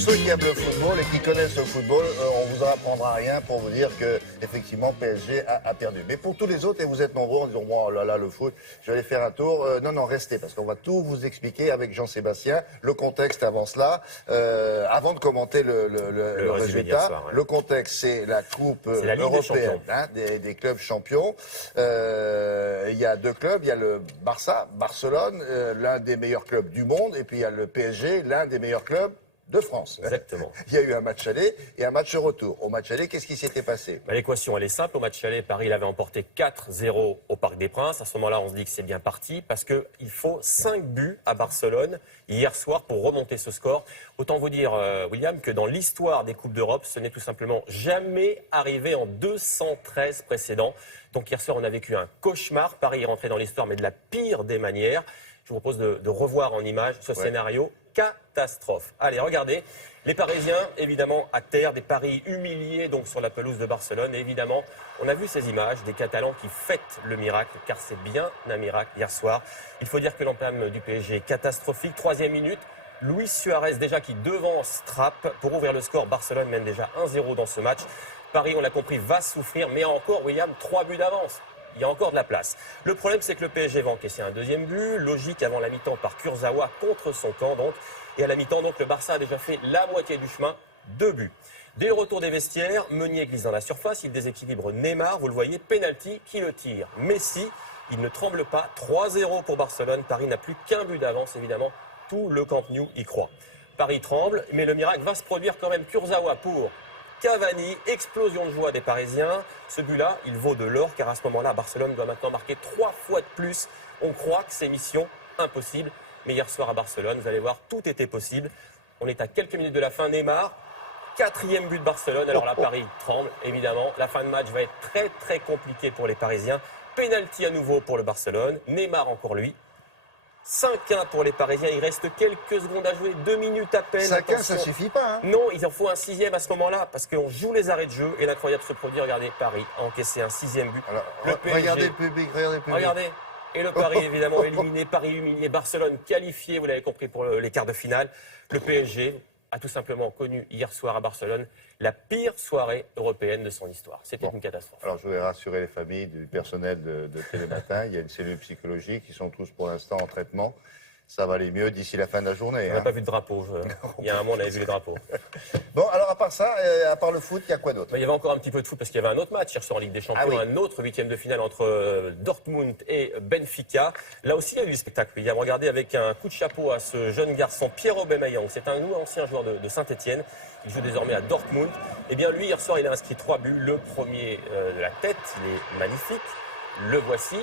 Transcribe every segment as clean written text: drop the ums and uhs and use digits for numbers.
ceux qui aiment le football et qui connaissent le football, on vous apprendra rien pour vous dire que effectivement PSG a perdu. Mais pour tous les autres, et vous êtes nombreux en disant moi oh là là le foot, je vais aller faire un tour. Non, restez parce qu'on va tout vous expliquer avec Jean-Sébastien. Le contexte avant cela, avant de commenter le résultat. Soir, ouais. Le contexte, c'est la Coupe la Ligue européenne des clubs champions. Il y a deux clubs, il y a le Barça, Barcelone, l'un des meilleurs clubs du monde, et puis il y a le PSG, l'un des meilleurs clubs de France. Exactement. Il y a eu un match aller et un match retour. Au match aller, qu'est-ce qui s'était passé? L'équation, elle est simple. Au match aller, Paris l'avait emporté 4-0 au Parc des Princes. À ce moment-là, on se dit que c'est bien parti parce qu'il faut 5 buts à Barcelone hier soir pour remonter ce score. Autant vous dire, William, que dans l'histoire des Coupes d'Europe, ce n'est tout simplement jamais arrivé en 213 précédents. Donc hier soir, on a vécu un cauchemar. Paris est rentré dans l'histoire, mais de la pire des manières. Je vous propose de revoir en image ce scénario. Catastrophe. Allez, regardez. Les Parisiens, évidemment, à terre, des paris humiliés donc sur la pelouse de Barcelone. Et évidemment, on a vu ces images des Catalans qui fêtent le miracle, car c'est bien un miracle hier soir. Il faut dire que l'entame du PSG est catastrophique. 3e minute, Luis Suarez déjà qui devance Trapp pour ouvrir le score. Barcelone mène déjà 1-0 dans ce match. Paris, on l'a compris, va souffrir, mais encore, William, 3 buts d'avance. Il y a encore de la place. Le problème, c'est que le PSG va encaisser un deuxième but. Logique avant la mi-temps par Kurzawa contre son camp, donc. Et à la mi-temps, donc, le Barça a déjà fait la moitié du chemin. 2 buts. Dès le retour des vestiaires, Meunier glisse dans la surface. Il déséquilibre Neymar. Vous le voyez, penalty qui le tire. Messi, il ne tremble pas. 3-0 pour Barcelone. Paris n'a plus qu'un but d'avance, évidemment. Tout le Camp Nou y croit. Paris tremble, mais le miracle va se produire quand même. Kurzawa pour Cavani, explosion de joie des Parisiens. Ce but-là, il vaut de l'or, car à ce moment-là, Barcelone doit maintenant marquer 3 fois de plus. On croit que c'est mission impossible. Mais hier soir à Barcelone, vous allez voir, tout était possible. On est à quelques minutes de la fin. Neymar, 4e but de Barcelone. Alors là, Paris tremble, évidemment. La fin de match va être très, très compliquée pour les Parisiens. Penalty à nouveau pour le Barcelone. Neymar encore lui. 5-1 pour les Parisiens, il reste quelques secondes à jouer, 2 minutes à peine. 5-1, ça suffit pas. Hein. Non, il en faut un 6e à ce moment-là, parce qu'on joue les arrêts de jeu et l'incroyable se produit. Regardez, Paris a encaissé un 6e but. Alors, le PSG, regardez le public, regardez le public. Regardez. Et le Paris, évidemment, éliminé, Paris humilié, Barcelone qualifié, vous l'avez compris, pour les quarts de finale. Le PSG a tout simplement connu hier soir à Barcelone la pire soirée européenne de son histoire. C'était une catastrophe. Alors je voulais rassurer les familles du personnel de Télématin. Il y a une cellule psychologique, ils sont tous pour l'instant en traitement. Ça va aller mieux d'ici la fin de la journée. On n'a pas vu de drapeau. Il y a un moment, on avait vu les drapeaux. Bon, alors à part ça, à part le foot, il y a quoi d'autre? Il y avait encore un petit peu de foot parce qu'il y avait un autre match hier soir en Ligue des Champions, un autre 8e de finale entre Dortmund et Benfica. Là aussi, il y a eu du spectacle. Il y a regardé avec un coup de chapeau à ce jeune garçon, Pierre Aubameyang. C'est un ancien joueur de Saint-Etienne. Il joue désormais à Dortmund. Eh bien, lui, hier soir, il a inscrit 3 buts. Le premier de la tête, il est magnifique. Le voici.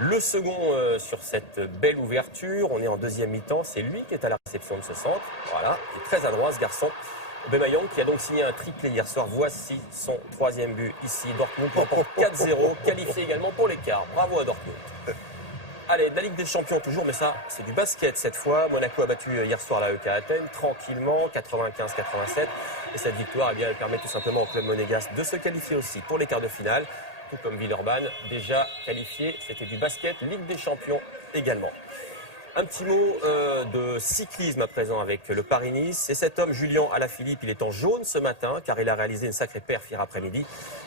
Le second sur cette belle ouverture, on est en deuxième mi-temps, c'est lui qui est à la réception de ce centre. Voilà, il est très adroit ce garçon. Aubameyang qui a donc signé un triplé hier soir. Voici son 3e but ici. Dortmund remporte 4-0, qualifié également pour l'écart. Bravo à Dortmund. Allez, de la Ligue des Champions toujours, mais ça, c'est du basket cette fois. Monaco a battu hier soir la EK Athènes, tranquillement, 95-87. Et cette victoire, eh bien, elle permet tout simplement au club monégasque de se qualifier aussi pour les quarts de finale. Tout comme Villeurbanne, déjà qualifié. C'était du basket, Ligue des Champions également. Un petit mot de cyclisme à présent avec le Paris-Nice. Et cet homme, Julien Alaphilippe, il est en jaune ce matin car il a réalisé une sacrée perf hier après-midi.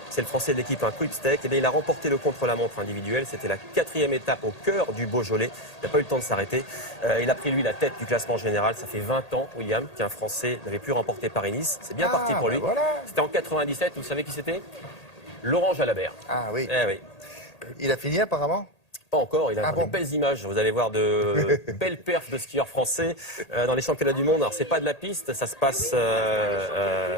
C'est le Français de l'équipe, un Quick-Step. Et il a remporté le contre-la-montre individuel. C'était la 4e étape au cœur du Beaujolais. Il n'a pas eu le temps de s'arrêter. Il a pris, lui, la tête du classement général. Ça fait 20 ans, William, qu'un Français n'avait plus remporté Paris-Nice. C'est bien parti pour lui. Voilà. C'était en 97. Vous savez qui c'était? Laurent Jalabert. Ah oui. Eh oui. Il a fini apparemment? Pas encore, il a bon. de belles images. Vous allez voir de belles perfs de skieurs français dans les championnats du monde. Alors, c'est pas de la piste, ça se passe,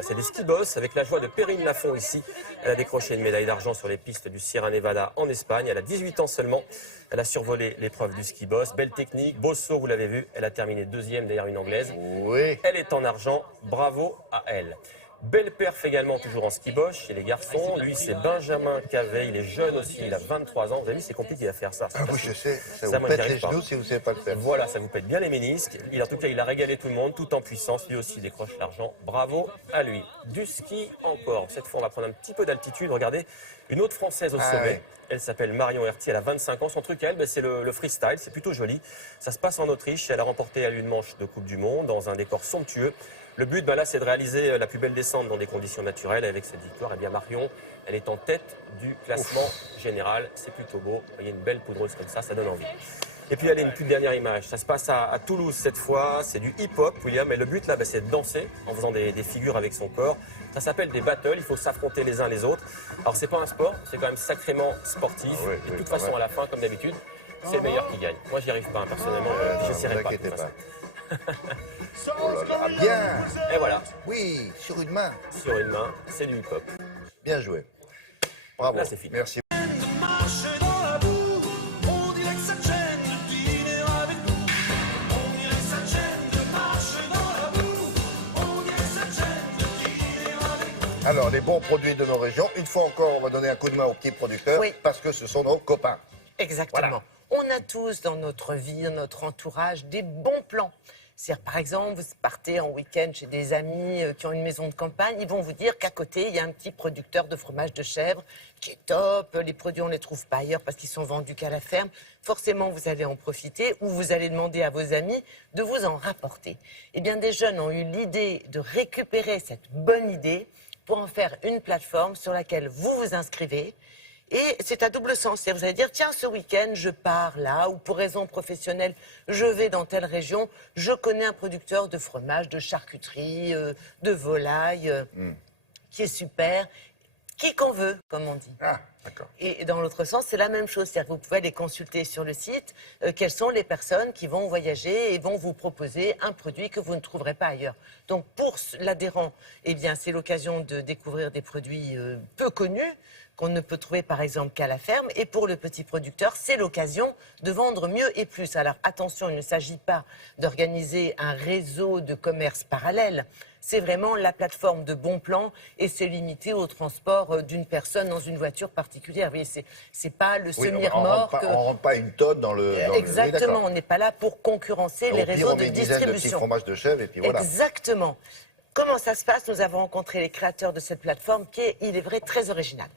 c'est des ski-boss avec la joie de Perrine Lafont ici. Elle a décroché une médaille d'argent sur les pistes du Sierra Nevada en Espagne. Elle a 18 ans seulement. Elle a survolé l'épreuve du ski-boss. Belle technique, beau saut, vous l'avez vu. Elle a terminé 2e derrière une Anglaise. Oui. Elle est en argent. Bravo à elle. Belle perf également, toujours en ski-boss chez les garçons. Lui, c'est Benjamin Cavet. Il est jeune aussi, il a 23 ans. Vous avez vu, c'est compliqué à faire ça. Ah oui, je sais. Ça moi, vous j'y pète arrive les pas. genoux si vous ne savez pas le faire. Voilà, ça vous pète bien les ménisques. En tout cas, il a régalé tout le monde, tout en puissance. Lui aussi décroche l'argent. Bravo à lui. Du ski encore. Cette fois, on va prendre un petit peu d'altitude. Regardez, Une autre Française au sommet. ouais. Elle s'appelle Marion Herty, elle a 25 ans. Son truc à elle, c'est le freestyle, c'est plutôt joli. Ça se passe en Autriche, elle a remporté une manche de Coupe du Monde dans un décor somptueux. Le but, là, c'est de réaliser la plus belle descente dans des conditions naturelles. Avec cette victoire, eh bien Marion, elle est en tête du classement général. C'est plutôt beau. Il y a une belle poudreuse comme ça donne envie. Et puis, allez, une toute dernière image. Ça se passe à Toulouse cette fois. C'est du hip-hop, William. Et le but, là, c'est de danser en faisant des figures avec son corps. Ça s'appelle des battles. Il faut s'affronter les uns les autres. Alors, c'est pas un sport. C'est quand même sacrément sportif. Ah ouais, et de toute ouais, façon, ouais. à la fin, comme d'habitude, c'est le meilleur qui gagne. Moi, j'y arrive pas, personnellement. Je n'essaierai pas. De toute façon. Oh là là, bien. Et voilà, Oui, sur une main. sur une main, c'est du hip-hop. Bien joué. Bravo. Là, c'est fini. Merci. Marcher dans la boue, on dirait que ça te gêne de dîner avec nous. On dirait que ça te gêne de marcher dans la boue, on dirait que ça te gêne de dîner avec nous. Alors, les bons produits de nos régions. Une fois encore, on va donner un coup de main aux petits producteurs Oui. parce que ce sont nos copains. Exactement. Voilà. On a tous dans notre vie, dans notre entourage, des bons plans. C'est-à-dire, par exemple, vous partez en week-end chez des amis qui ont une maison de campagne, ils vont vous dire qu'à côté, il y a un petit producteur de fromage de chèvre qui est top. Les produits, on ne les trouve pas ailleurs parce qu'ils sont vendus qu'à la ferme. Forcément, vous allez en profiter ou vous allez demander à vos amis de vous en rapporter. Eh bien, des jeunes ont eu l'idée de récupérer cette bonne idée pour en faire une plateforme sur laquelle vous vous inscrivez. Et c'est à double sens. C'est-à-dire, vous allez dire, tiens, ce week-end, je pars là, ou pour raison professionnelle, je vais dans telle région, je connais un producteur de fromage, de charcuterie, de volaille, qui est super, qui qu'on veut, comme on dit. Ah, d'accord. Et dans l'autre sens, c'est la même chose. C'est-à-dire que vous pouvez aller consulter sur le site quelles sont les personnes qui vont voyager et vont vous proposer un produit que vous ne trouverez pas ailleurs. Donc, pour l'adhérent, eh bien, c'est l'occasion de découvrir des produits peu connus, qu'on ne peut trouver par exemple qu'à la ferme. Et pour le petit producteur, c'est l'occasion de vendre mieux et plus. Alors attention, il ne s'agit pas d'organiser un réseau de commerce parallèle. C'est vraiment la plateforme de bon plan et c'est limité au transport d'une personne dans une voiture particulière. Vous voyez, c'est pas le Oui, semi-remorque. on ne rentre pas une tonne dans le... dans le- Exactement, oui, on n'est pas là pour concurrencer d'accord. les Au pire, réseaux on de met une dizaine de petits distribution. fromages de chèvre et puis voilà. Exactement. Comment ça se passe? Nous avons rencontré les créateurs de cette plateforme qui est, il est vrai, très originale.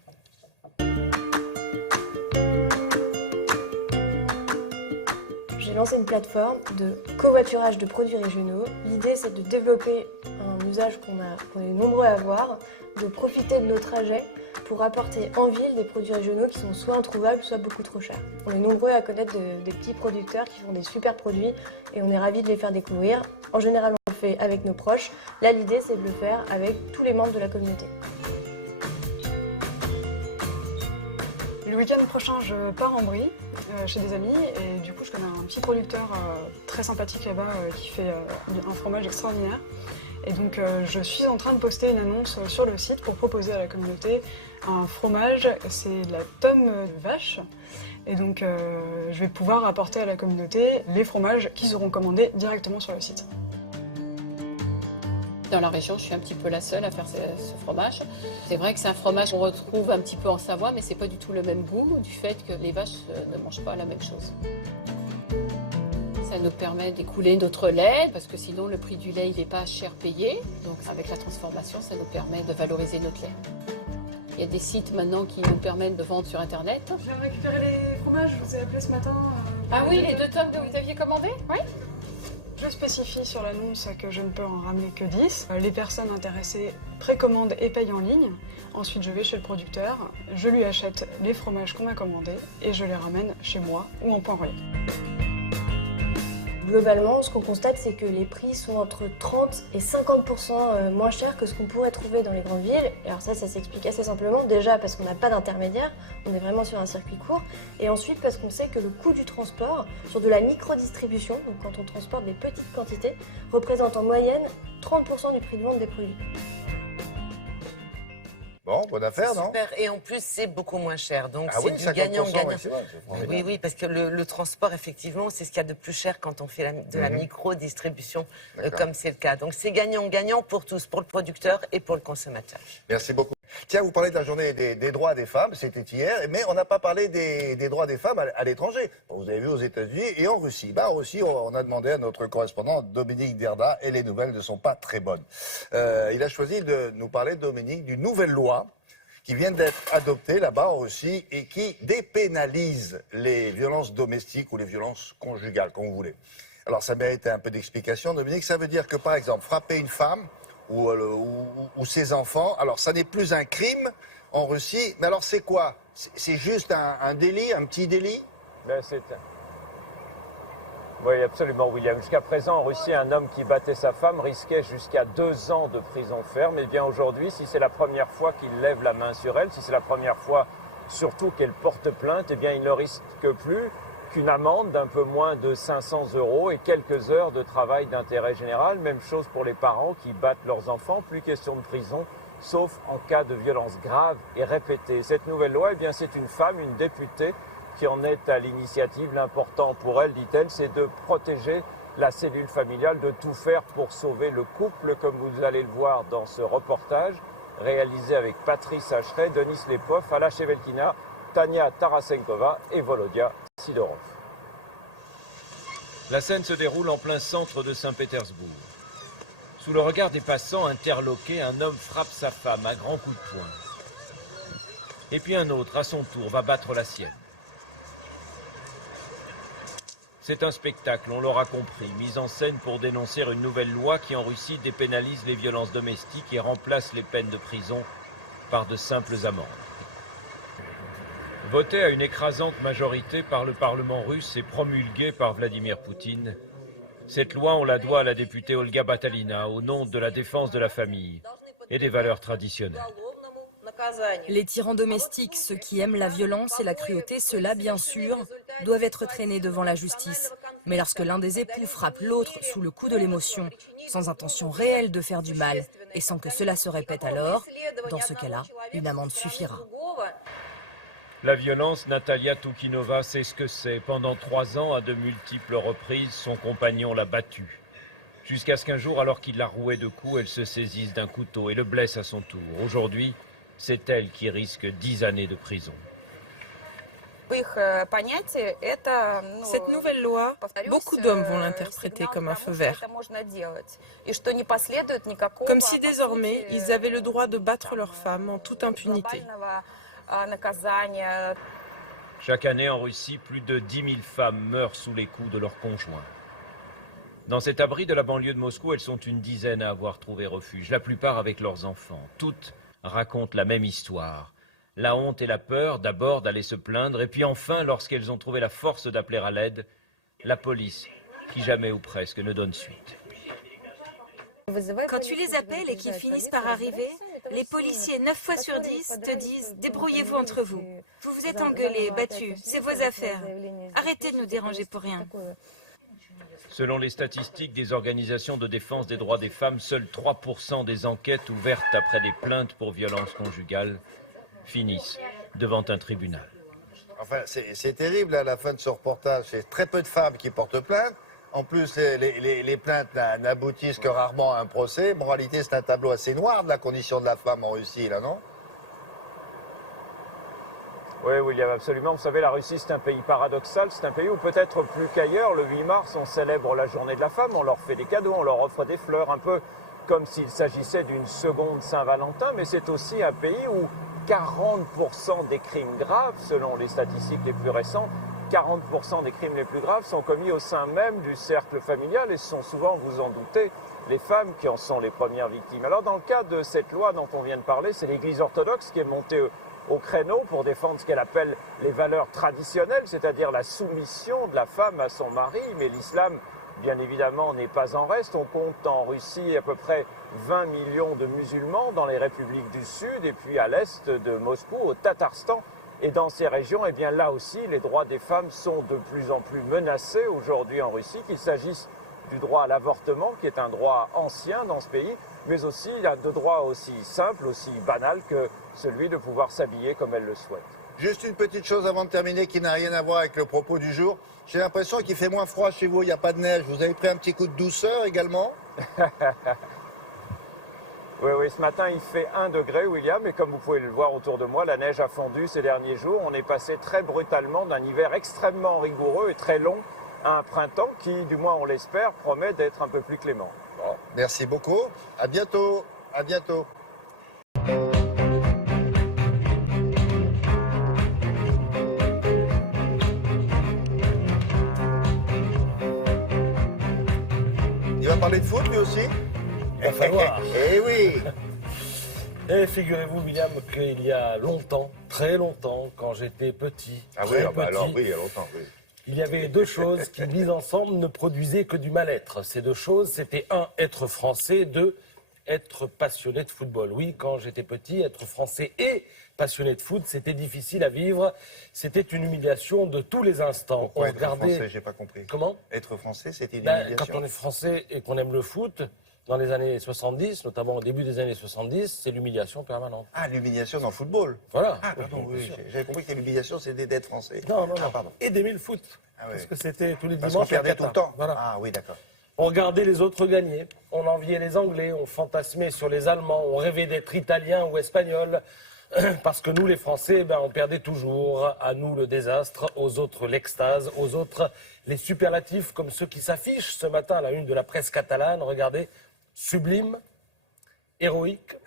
J'ai lancé une plateforme de covoiturage de produits régionaux. L'idée, c'est de développer un usage qu'on est nombreux à avoir, de profiter de nos trajets pour apporter en ville des produits régionaux qui sont soit introuvables, soit beaucoup trop chers. On est nombreux à connaître des petits producteurs qui font des super produits et on est ravis de les faire découvrir. En général, on le fait avec nos proches. Là, l'idée, c'est de le faire avec tous les membres de la communauté. Le week-end prochain, je pars en Brie chez des amis et du coup, je connais un petit producteur très sympathique là-bas qui fait un fromage extraordinaire. Et donc, je suis en train de poster une annonce sur le site pour proposer à la communauté un fromage, c'est de la tonne de vache. Et donc, je vais pouvoir apporter à la communauté les fromages qu'ils auront commandés directement sur le site. Dans la région, je suis un petit peu la seule à faire ce fromage. C'est vrai que c'est un fromage qu'on retrouve un petit peu en Savoie, mais c'est pas du tout le même goût du fait que les vaches ne mangent pas la même chose. Ça nous permet d'écouler notre lait, parce que sinon le prix du lait il n'est pas cher payé. Donc avec la transformation, ça nous permet de valoriser notre lait. Il y a des sites maintenant qui nous permettent de vendre sur Internet. Je viens de récupérer les fromages, je vous ai appelé ce matin. Ah oui, les 2 tonnes que vous aviez commandées? Oui. Je spécifie sur l'annonce que je ne peux en ramener que 10. Les personnes intéressées précommandent et payent en ligne. Ensuite, je vais chez le producteur, je lui achète les fromages qu'on a commandés et je les ramène chez moi ou en point relais. Globalement, ce qu'on constate, c'est que les prix sont entre 30 et 50% moins chers que ce qu'on pourrait trouver dans les grandes villes. Et alors ça s'explique assez simplement. Déjà parce qu'on n'a pas d'intermédiaire, on est vraiment sur un circuit court. Et ensuite parce qu'on sait que le coût du transport sur de la micro-distribution, donc quand on transporte des petites quantités, représente en moyenne 30% du prix de vente des produits. Bon, bonne affaire, non? Super. Et en plus, c'est beaucoup moins cher. Donc, Ah c'est oui, du 50%, gagnant-gagnant. oui, c'est vrai, c'est formidable. Oui, oui, parce que le transport, effectivement, c'est ce qu'il y a de plus cher quand on fait de la micro-distribution, D'accord. comme c'est le cas. Donc, c'est gagnant-gagnant pour tous, pour le producteur et pour le consommateur. Merci beaucoup. Tiens, vous parlez de la journée des droits des femmes, c'était hier, mais on n'a pas parlé des droits des femmes à l'étranger. Vous avez vu aux États-Unis et en Russie. En Russie, on a demandé à notre correspondant Dominique Derda et les nouvelles ne sont pas très bonnes. Il a choisi de nous parler, Dominique, d'une nouvelle loi qui viennent d'être adoptées là-bas en Russie et qui dépénalisent les violences domestiques ou les violences conjugales, comme vous voulez. Alors ça mérite un peu d'explication. Dominique, ça veut dire que par exemple, frapper une femme ou ses enfants, alors ça n'est plus un crime en Russie, mais alors c'est quoi? C'est juste un délit, un petit délit? Ben, oui, absolument, William. Jusqu'à présent, en Russie, un homme qui battait sa femme risquait jusqu'à 2 ans de prison ferme. Et bien aujourd'hui, si c'est la première fois qu'il lève la main sur elle, si c'est la première fois surtout qu'elle porte plainte, eh bien il ne risque plus qu'une amende d'un peu moins de 500 € et quelques heures de travail d'intérêt général. Même chose pour les parents qui battent leurs enfants, plus question de prison, sauf en cas de violence grave et répétée. Cette nouvelle loi, eh bien c'est une femme, une députée, qui en est à l'initiative. L'important pour elle, dit-elle, c'est de protéger la cellule familiale, de tout faire pour sauver le couple, comme vous allez le voir dans ce reportage, réalisé avec Patrice Hacheret, Denis Lepov, Ala Chevelkina, Tania Tarasenkova et Volodya Sidorov. La scène se déroule en plein centre de Saint-Pétersbourg. Sous le regard des passants interloqués, un homme frappe sa femme à grands coups de poing. Et puis un autre, à son tour, va battre la sienne. C'est un spectacle, on l'aura compris, mis en scène pour dénoncer une nouvelle loi qui en Russie dépénalise les violences domestiques et remplace les peines de prison par de simples amendes. Votée à une écrasante majorité par le Parlement russe et promulguée par Vladimir Poutine, cette loi, on la doit à la députée Olga Batalina au nom de la défense de la famille et des valeurs traditionnelles. Les tyrans domestiques, ceux qui aiment la violence et la cruauté, ceux-là, bien sûr, doivent être traînés devant la justice. Mais lorsque l'un des époux frappe l'autre sous le coup de l'émotion, sans intention réelle de faire du mal, et sans que cela se répète alors, dans ce cas-là, une amende suffira. La violence, Natalia Toukinova sait ce que c'est. Pendant 3 ans, à de multiples reprises, son compagnon l'a battue. Jusqu'à ce qu'un jour, alors qu'il la rouait de coups, elle se saisisse d'un couteau et le blesse à son tour. Aujourd'hui, c'est elle qui risque 10 années de prison. Cette nouvelle loi, beaucoup d'hommes vont l'interpréter comme un feu vert. Comme si désormais, ils avaient le droit de battre leurs femmes en toute impunité. Chaque année en Russie, plus de 10 000 femmes meurent sous les coups de leurs conjoints. Dans cet abri de la banlieue de Moscou, elles sont une dizaine à avoir trouvé refuge, la plupart avec leurs enfants. Toutes racontent la même histoire. La honte et la peur d'abord d'aller se plaindre, et puis enfin, lorsqu'elles ont trouvé la force d'appeler à l'aide, la police, qui jamais ou presque ne donne suite. Quand tu les appelles et qu'ils finissent par arriver, les policiers 9 fois sur 10 te disent « débrouillez-vous entre vous. Vous vous êtes engueulés, battus, c'est vos affaires. Arrêtez de nous déranger pour rien. » Selon les statistiques des organisations de défense des droits des femmes, seuls 3% des enquêtes ouvertes après des plaintes pour violences conjugales finissent devant un tribunal. Enfin, c'est terrible à la fin de ce reportage. C'est très peu de femmes qui portent plainte. En plus, les plaintes n'aboutissent que rarement à un procès. En réalité, c'est un tableau assez noir de la condition de la femme en Russie, là, non? Oui, William, absolument. Vous savez, la Russie, c'est un pays paradoxal. C'est un pays où peut-être plus qu'ailleurs, le 8 mars, on célèbre la journée de la femme, on leur fait des cadeaux, on leur offre des fleurs, un peu comme s'il s'agissait d'une seconde Saint-Valentin. Mais c'est aussi un pays où 40% des crimes graves, selon les statistiques les plus récentes, 40% des crimes les plus graves sont commis au sein même du cercle familial et ce sont souvent, vous en doutez, les femmes qui en sont les premières victimes. Alors dans le cas de cette loi dont on vient de parler, c'est l'Église orthodoxe qui est montée au créneau pour défendre ce qu'elle appelle les valeurs traditionnelles, c'est-à-dire la soumission de la femme à son mari. Mais l'islam, bien évidemment, n'est pas en reste. On compte en Russie à peu près 20 millions de musulmans dans les républiques du Sud et puis à l'est de Moscou, au Tatarstan. Et dans ces régions, eh bien, là aussi, les droits des femmes sont de plus en plus menacés aujourd'hui en Russie, qu'il s'agisse du droit à l'avortement, qui est un droit ancien dans ce pays, mais aussi de droits aussi simples, aussi banals que celui de pouvoir s'habiller comme elle le souhaite. Juste une petite chose avant de terminer qui n'a rien à voir avec le propos du jour. J'ai l'impression qu'il fait moins froid chez vous, il n'y a pas de neige. Vous avez pris un petit coup de douceur également? Oui, ce matin il fait 1 degré, William, et comme vous pouvez le voir autour de moi, la neige a fondu ces derniers jours. On est passé très brutalement d'un hiver extrêmement rigoureux et très long à un printemps qui, du moins on l'espère, promet d'être un peu plus clément. Bon, merci beaucoup, à bientôt, à bientôt. parler de foot lui aussi? Il va falloir. Eh oui. Et figurez-vous, William, qu'il y a longtemps, très longtemps, quand j'étais petit, Ah oui, très ah bah petit, alors oui, il y a longtemps, oui. il y avait deux choses qui, mises ensemble, ne produisaient que du mal-être. Ces deux choses, c'était un, être français, deux, être passionné de football. Oui, quand j'étais petit, être français et passionné de foot, c'était difficile à vivre. C'était une humiliation de tous les instants. Pourquoi être français? J'ai pas compris. Comment? Être français, c'était une Ben, humiliation. quand on est français et qu'on aime le foot, dans les années 70, notamment au début des années 70, c'est l'humiliation permanente. Ah, l'humiliation dans le football. Voilà. Ah, pardon, Oui, oui, bien sûr. j'avais compris que l'humiliation, c'était d'être français. Non, non, Ah, non. pardon. Et d'aimer le foot. Ah oui. Parce que c'était tous les Parce dimanches. qu'on perdait à tout le Qatar. temps. Voilà. Ah oui, d'accord. On regardait les autres gagner, on enviait les Anglais, on fantasmait sur les Allemands, on rêvait d'être Italiens ou Espagnols. Parce que nous, les Français, ben, on perdait toujours. À nous, le désastre. Aux autres, l'extase. Aux autres, les superlatifs, comme ceux qui s'affichent ce matin à la une de la presse catalane. Regardez, sublime, héroïque.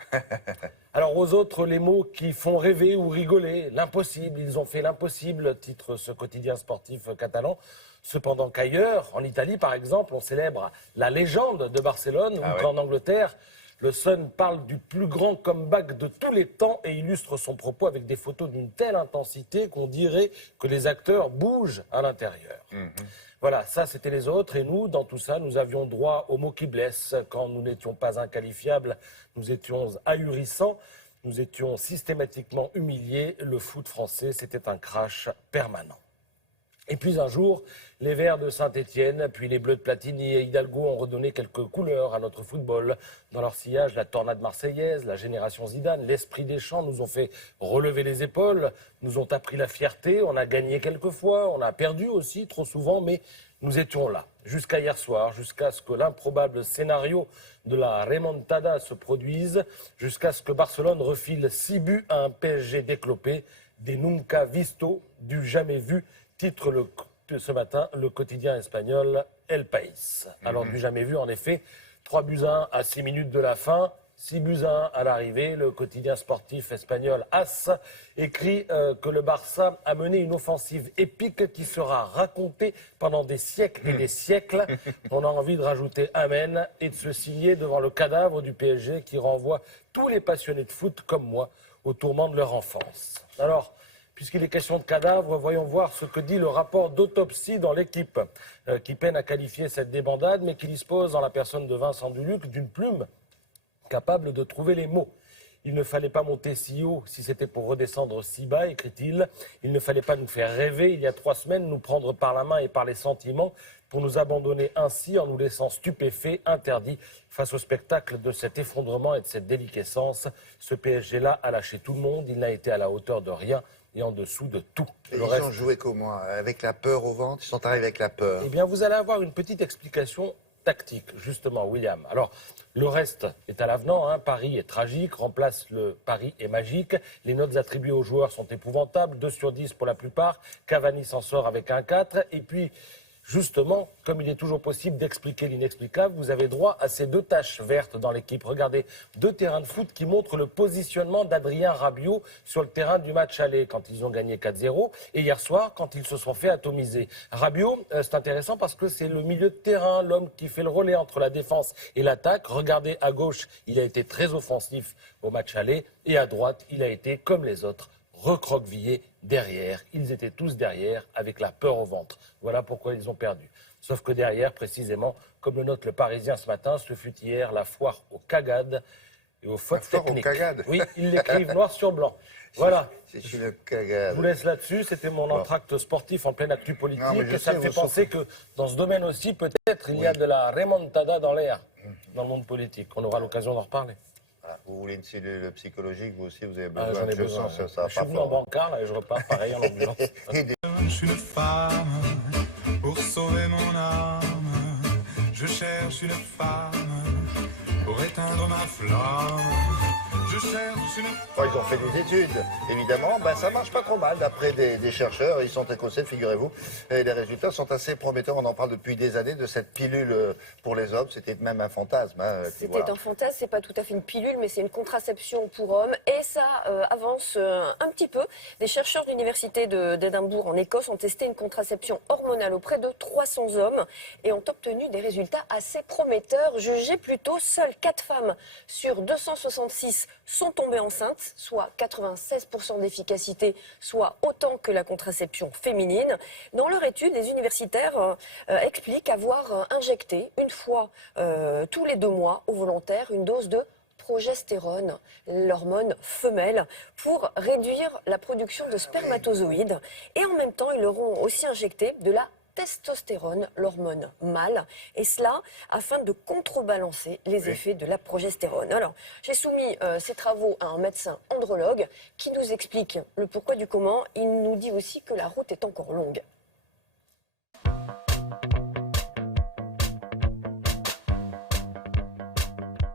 Alors aux autres, les mots qui font rêver ou rigoler. L'impossible, ils ont fait l'impossible, titre ce quotidien sportif catalan. Cependant qu'ailleurs, en Italie par exemple, on célèbre la légende de Barcelone, ou qu'en Angleterre, le Sun parle du plus grand comeback de tous les temps et illustre son propos avec des photos d'une telle intensité qu'on dirait que les acteurs bougent à l'intérieur. Voilà, ça c'était les autres et nous, dans tout ça, nous avions droit aux mots qui blessent. Quand nous n'étions pas inqualifiables, nous étions ahurissants, nous étions systématiquement humiliés. Le foot français, c'était un crash permanent. Et puis un jour, les Verts de Saint-Étienne, puis les Bleus de Platini et Hidalgo ont redonné quelques couleurs à notre football. Dans leur sillage, la tornade marseillaise, la génération Zidane, l'esprit des champs nous ont fait relever les épaules, nous ont appris la fierté, on a gagné quelques fois, on a perdu aussi trop souvent, mais nous étions là. Jusqu'à hier soir, jusqu'à ce que l'improbable scénario de la remontada se produise, jusqu'à ce que Barcelone refile 6 buts à un PSG déclopé, des nunca visto, du jamais vu, titre ce matin le quotidien espagnol El País. Alors du jamais vu en effet, 3-1 à 6 minutes de la fin, 6-1 à l'arrivée. Le quotidien sportif espagnol AS écrit que le Barça a mené une offensive épique qui sera racontée pendant des siècles et des siècles. On a envie de rajouter Amen et de se signer devant le cadavre du PSG qui renvoie tous les passionnés de foot comme moi au tourment de leur enfance. Alors, puisqu'il est question de cadavres, voyons voir ce que dit le rapport d'autopsie dans l'équipe, qui peine à qualifier cette débandade, mais qui dispose, en la personne de Vincent Duluc, d'une plume capable de trouver les mots. Il ne fallait pas monter si haut si c'était pour redescendre si bas, écrit-il. Il ne fallait pas nous faire rêver il y a 3 semaines, nous prendre par la main et par les sentiments, pour nous abandonner ainsi en nous laissant stupéfaits, interdits, face au spectacle de cet effondrement et de cette déliquescence. Ce PSG-là a lâché tout le monde, il n'a été à la hauteur de rien et en dessous de tout. Et ils ont joué comment? Avec la peur au ventre? Ils sont arrivés avec la peur? Eh bien, vous allez avoir une petite explication tactique, justement, William. Alors, le reste est à l'avenant, hein. Paris est tragique, remplace le Paris est magique. Les notes attribuées aux joueurs sont épouvantables, 2 sur 10 pour la plupart. Cavani s'en sort avec un 4. Et puis, justement, comme il est toujours possible d'expliquer l'inexplicable, vous avez droit à ces 2 taches vertes dans l'équipe. Regardez, 2 terrains de foot qui montrent le positionnement d'Adrien Rabiot sur le terrain du match aller quand ils ont gagné 4-0 et hier soir quand ils se sont fait atomiser. Rabiot, c'est intéressant parce que c'est le milieu de terrain, l'homme qui fait le relais entre la défense et l'attaque. Regardez, à gauche, il a été très offensif au match aller et à droite, il a été, comme les autres, recroquevillés derrière. Ils étaient tous derrière avec la peur au ventre. Voilà pourquoi ils ont perdu. Sauf que derrière, précisément, comme le note le Parisien ce matin, ce fut hier la foire aux cagades et aux fautes techniques. Oui, ils l'écrivent noir sur blanc. Voilà. C'est une cagade. Je vous laisse là-dessus. C'était mon entracte sportif en pleine actu politique. Et ça me fait penser que dans ce domaine aussi, peut-être, il y a de la remontada dans l'air, dans le monde politique. On aura l'occasion d'en reparler. Ah, vous voulez une cellule psychologique, vous aussi, vous avez besoin. J'en ai besoin. Ça Je suis venu en bancard là, et je repars pareil en ambulance. Je suis une femme pour sauver mon âme. Je cherche une femme pour éteindre ma flamme. Je cherche une Quand ils ont fait des études, évidemment, ça marche pas trop mal d'après des chercheurs. Ils sont écossais, figurez-vous. Et les résultats sont assez prometteurs. On en parle depuis des années de cette pilule pour les hommes. C'était même un fantasme. C'était un fantasme, c'est pas tout à fait une pilule, mais c'est une contraception pour hommes. Et ça avance un petit peu. Des chercheurs de l'université d'Édimbourg en Écosse ont testé une contraception hormonale auprès de 300 hommes et ont obtenu des résultats assez prometteurs. Jugés plutôt, seules 4 femmes sur 266 sont tombées enceintes, soit 96% d'efficacité, soit autant que la contraception féminine. Dans leur étude, les universitaires expliquent avoir injecté une fois tous les 2 mois aux volontaires une dose de progestérone, l'hormone femelle, pour réduire la production de spermatozoïdes. Et en même temps, ils leur ont aussi injecté de la testostérone, l'hormone mâle, et cela afin de contrebalancer les effets de la progestérone. Alors, j'ai soumis ces travaux à un médecin andrologue qui nous explique le pourquoi du comment. Il nous dit aussi que la route est encore longue.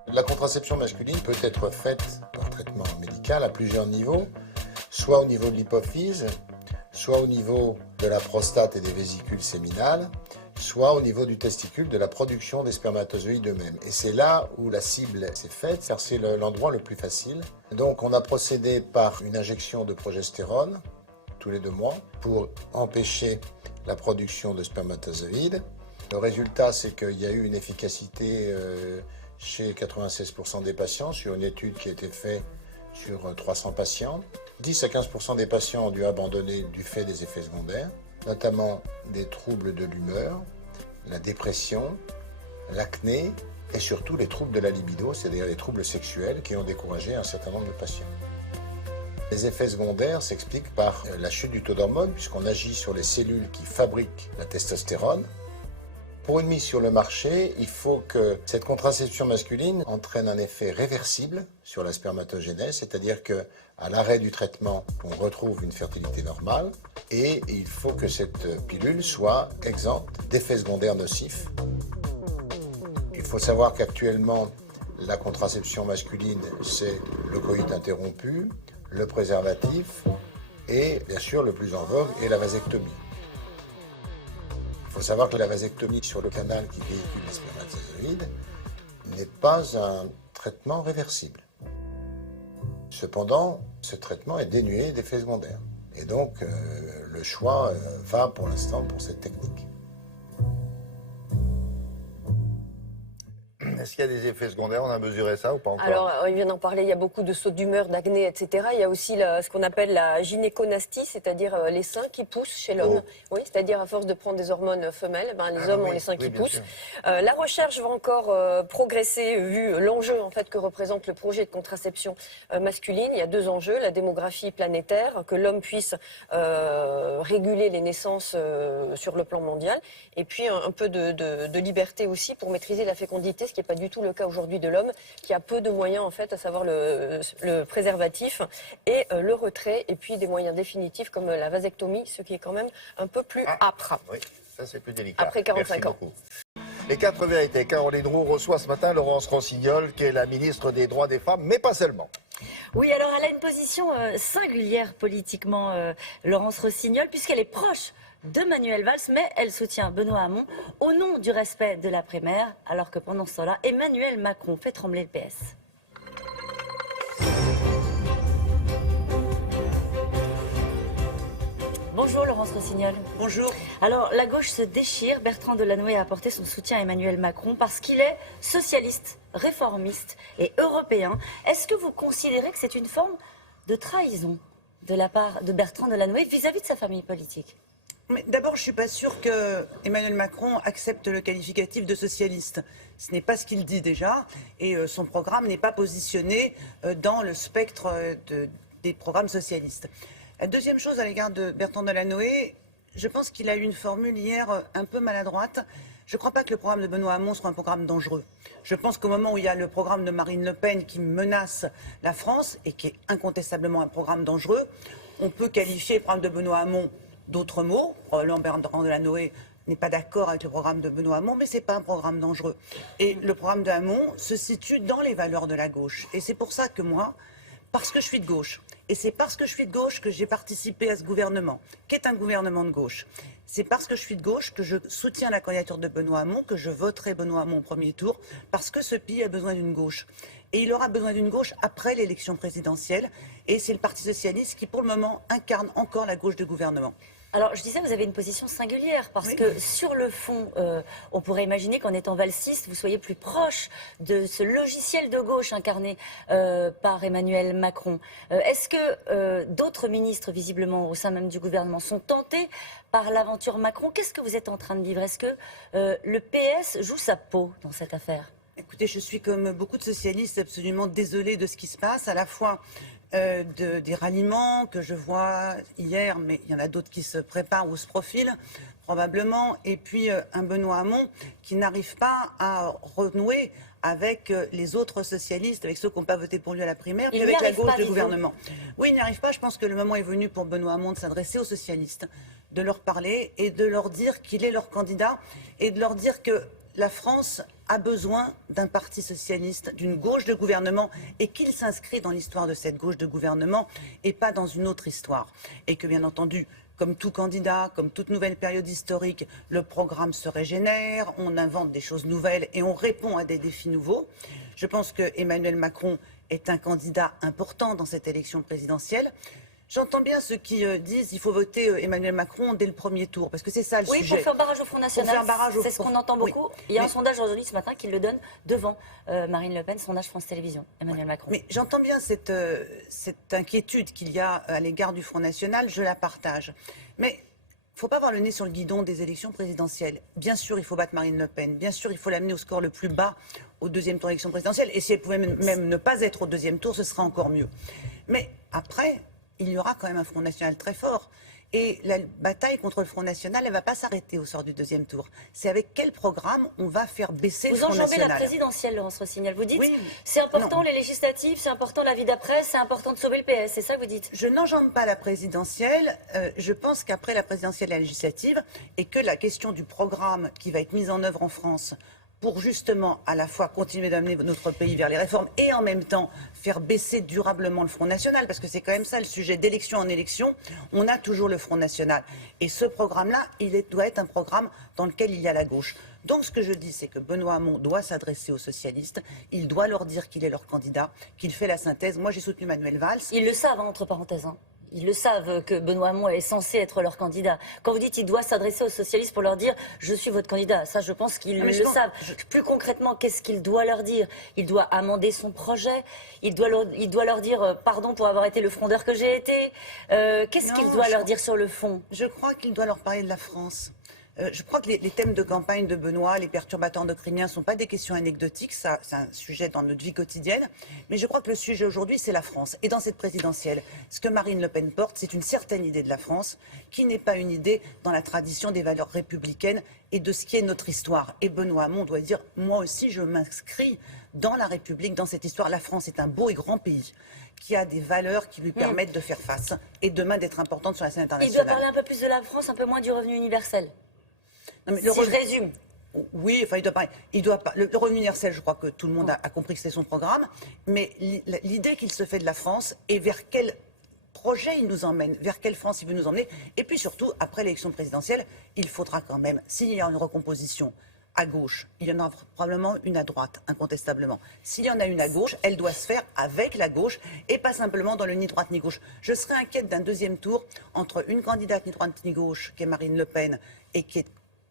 La contraception masculine peut être faite par traitement médical à plusieurs niveaux, soit au niveau de l'hypophyse, soit au niveau de la prostate et des vésicules séminales, soit au niveau du testicule, de la production des spermatozoïdes eux-mêmes. Et c'est là où la cible s'est faite, car c'est l'endroit le plus facile. Donc on a procédé par une injection de progestérone tous les 2 mois pour empêcher la production de spermatozoïdes. Le résultat, c'est qu'il y a eu une efficacité chez 96% des patients sur une étude qui a été faite sur 300 patients. 10 à 15% des patients ont dû abandonner du fait des effets secondaires, notamment des troubles de l'humeur, la dépression, l'acné et surtout les troubles de la libido, c'est-à-dire les troubles sexuels qui ont découragé un certain nombre de patients. Les effets secondaires s'expliquent par la chute du taux d'hormones, puisqu'on agit sur les cellules qui fabriquent la testostérone. Pour une mise sur le marché, il faut que cette contraception masculine entraîne un effet réversible sur la spermatogénèse, c'est-à-dire qu'à l'arrêt du traitement, on retrouve une fertilité normale et il faut que cette pilule soit exempte d'effets secondaires nocifs. Il faut savoir qu'actuellement, la contraception masculine, c'est le coït interrompu, le préservatif et bien sûr le plus en vogue est la vasectomie. Il faut savoir que la vasectomie sur le canal qui véhicule les spermatozoïdes n'est pas un traitement réversible. Cependant, ce traitement est dénué d'effets secondaires. Et donc, le choix va pour l'instant pour cette technique. Est-ce qu'il y a des effets secondaires? On a mesuré ça ou pas encore? Alors, il vient d'en parler, il y a beaucoup de sauts d'humeur, d'acné, etc. Il y a aussi ce qu'on appelle la gynéconastie, c'est-à-dire les seins qui poussent chez l'homme. Oui, c'est-à-dire à force de prendre des hormones femelles, les hommes ont les seins qui poussent. La recherche va encore progresser vu l'enjeu en fait, que représente le projet de contraception masculine. Il y a 2 enjeux, la démographie planétaire, que l'homme puisse réguler les naissances sur le plan mondial, et puis un peu de liberté aussi pour maîtriser la fécondité, ce qui n'est pas du tout le cas aujourd'hui de l'homme, qui a peu de moyens en fait, à savoir le préservatif et le retrait, et puis des moyens définitifs comme la vasectomie, ce qui est quand même un peu plus âpre. Oui, ça c'est plus délicat. Après 45 Merci ans. beaucoup. Les 4 vérités. Caroline Roux reçoit ce matin Laurence Rossignol, qui est la ministre des Droits des Femmes, mais pas seulement. Oui, alors elle a une position singulière politiquement, Laurence Rossignol, puisqu'elle est proche de Manuel Valls, mais elle soutient Benoît Hamon au nom du respect de l'après-mère, alors que pendant ce temps-là, Emmanuel Macron fait trembler le PS. Bonjour Laurence Rossignol. Bonjour. Alors la gauche se déchire, Bertrand Delanoë a apporté son soutien à Emmanuel Macron parce qu'il est socialiste, réformiste et européen. Est-ce que vous considérez que c'est une forme de trahison de la part de Bertrand Delanoë vis-à-vis de sa famille politique ? Mais d'abord, je ne suis pas sûre que Emmanuel Macron accepte le qualificatif de socialiste. Ce n'est pas ce qu'il dit déjà, et son programme n'est pas positionné dans le spectre des programmes socialistes. La deuxième chose à l'égard de Bertrand Delanoë, je pense qu'il a eu une formule hier un peu maladroite. Je ne crois pas que le programme de Benoît Hamon soit un programme dangereux. Je pense qu'au moment où il y a le programme de Marine Le Pen qui menace la France, et qui est incontestablement un programme dangereux, on peut qualifier le programme de Benoît Hamon d'autres mots. Probablement Bertrand Delanoë n'est pas d'accord avec le programme de Benoît Hamon, mais ce n'est pas un programme dangereux. Et le programme de Hamon se situe dans les valeurs de la gauche. Et c'est pour ça que moi, parce que je suis de gauche, et c'est parce que je suis de gauche que j'ai participé à ce gouvernement, qui est un gouvernement de gauche. C'est parce que je suis de gauche que je soutiens la candidature de Benoît Hamon, que je voterai Benoît Hamon au premier tour, parce que ce pays a besoin d'une gauche. Et il aura besoin d'une gauche après l'élection présidentielle. Et c'est le Parti socialiste qui, pour le moment, incarne encore la gauche de gouvernement. Alors, je disais, vous avez une position singulière, parce que sur le fond, on pourrait imaginer qu'en étant valsiste, vous soyez plus proche de ce logiciel de gauche incarné par Emmanuel Macron. Est-ce que d'autres ministres, visiblement, au sein même du gouvernement, sont tentés par l'aventure Macron? Qu'est-ce que vous êtes en train de vivre? Est-ce que le PS joue sa peau dans cette affaire? Écoutez, je suis comme beaucoup de socialistes absolument désolée de ce qui se passe, à la fois des ralliements que je vois hier, mais il y en a d'autres qui se préparent ou se profilent probablement, et puis un Benoît Hamon qui n'arrive pas à renouer avec les autres socialistes, avec ceux qui n'ont pas voté pour lui à la primaire, puis avec la gauche du gouvernement. Oui, il n'y arrive pas. Je pense que le moment est venu pour Benoît Hamon de s'adresser aux socialistes, de leur parler et de leur dire qu'il est leur candidat et de leur dire que la France a besoin d'un parti socialiste, d'une gauche de gouvernement, et qu'il s'inscrit dans l'histoire de cette gauche de gouvernement et pas dans une autre histoire. Et que, bien entendu, comme tout candidat, comme toute nouvelle période historique, le programme se régénère, on invente des choses nouvelles et on répond à des défis nouveaux. Je pense que Emmanuel Macron est un candidat important dans cette élection présidentielle. J'entends bien ceux qui disent qu'il faut voter Emmanuel Macron dès le premier tour, parce que c'est ça le sujet. Oui, pour faire barrage au Front National, c'est ce qu'on entend beaucoup. Oui. Il y a un sondage aujourd'hui ce matin qui le donne devant Marine Le Pen, sondage France Télévisions, Emmanuel Macron. Mais j'entends bien cette inquiétude qu'il y a à l'égard du Front National, je la partage. Mais il ne faut pas avoir le nez sur le guidon des élections présidentielles. Bien sûr, il faut battre Marine Le Pen. Bien sûr, il faut l'amener au score le plus bas au deuxième tour d'élection présidentielle. Et si elle pouvait même ne pas être au deuxième tour, ce serait encore mieux. Mais après, il y aura quand même un Front National très fort. Et la bataille contre le Front National, elle ne va pas s'arrêter au sort du deuxième tour. C'est avec quel programme on va faire baisser le Front National. Vous enjambez la présidentielle, Laurence Rossignol. Vous dites, oui, c'est important les législatives, c'est important la vie d'après, c'est important de sauver le PS. C'est ça que vous dites? Je n'enjambe pas la présidentielle. Je pense qu'après la présidentielle et la législative, et que la question du programme qui va être mis en œuvre en France pour justement à la fois continuer d'amener notre pays vers les réformes et en même temps faire baisser durablement le Front National, parce que c'est quand même ça le sujet d'élection en élection, on a toujours le Front National. Et ce programme-là, doit être un programme dans lequel il y a la gauche. Donc ce que je dis, c'est que Benoît Hamon doit s'adresser aux socialistes, il doit leur dire qu'il est leur candidat, qu'il fait la synthèse. Moi j'ai soutenu Manuel Valls. Ils le savent, entre parenthèses. Ils le savent que Benoît Hamon est censé être leur candidat. Quand vous dites qu'il doit s'adresser aux socialistes pour leur dire « je suis votre candidat », ça je pense qu'ils le savent. Plus concrètement, qu'est-ce qu'il doit leur dire? Il doit amender son projet, il doit leur dire « pardon pour avoir été le frondeur que j'ai été ». Qu'est-ce qu'il doit leur dire sur le fond? Je crois qu'il doit leur parler de la France. Je crois que les thèmes de campagne de Benoît, les perturbateurs endocriniens, ne sont pas des questions anecdotiques, ça, c'est un sujet dans notre vie quotidienne. Mais je crois que le sujet aujourd'hui, c'est la France. Et dans cette présidentielle, ce que Marine Le Pen porte, c'est une certaine idée de la France, qui n'est pas une idée dans la tradition des valeurs républicaines et de ce qui est notre histoire. Et Benoît Hamon doit dire, moi aussi, je m'inscris dans la République, dans cette histoire. La France est un beau et grand pays qui a des valeurs qui lui permettent de faire face et demain d'être importante sur la scène internationale. Il doit parler un peu plus de la France, un peu moins du revenu universel. Non, mais si je résume. Oui, enfin, le revenu universel, je crois que tout le monde a compris que c'est son programme, mais l'idée qu'il se fait de la France et vers quel projet il nous emmène, vers quelle France il veut nous emmener, et puis surtout, après l'élection présidentielle, il faudra quand même, s'il y a une recomposition à gauche, il y en aura probablement une à droite, incontestablement. S'il y en a une à gauche, elle doit se faire avec la gauche et pas simplement dans le ni droite ni gauche. Je serais inquiète d'un deuxième tour entre une candidate ni droite ni gauche, qui est Marine Le Pen, et qui est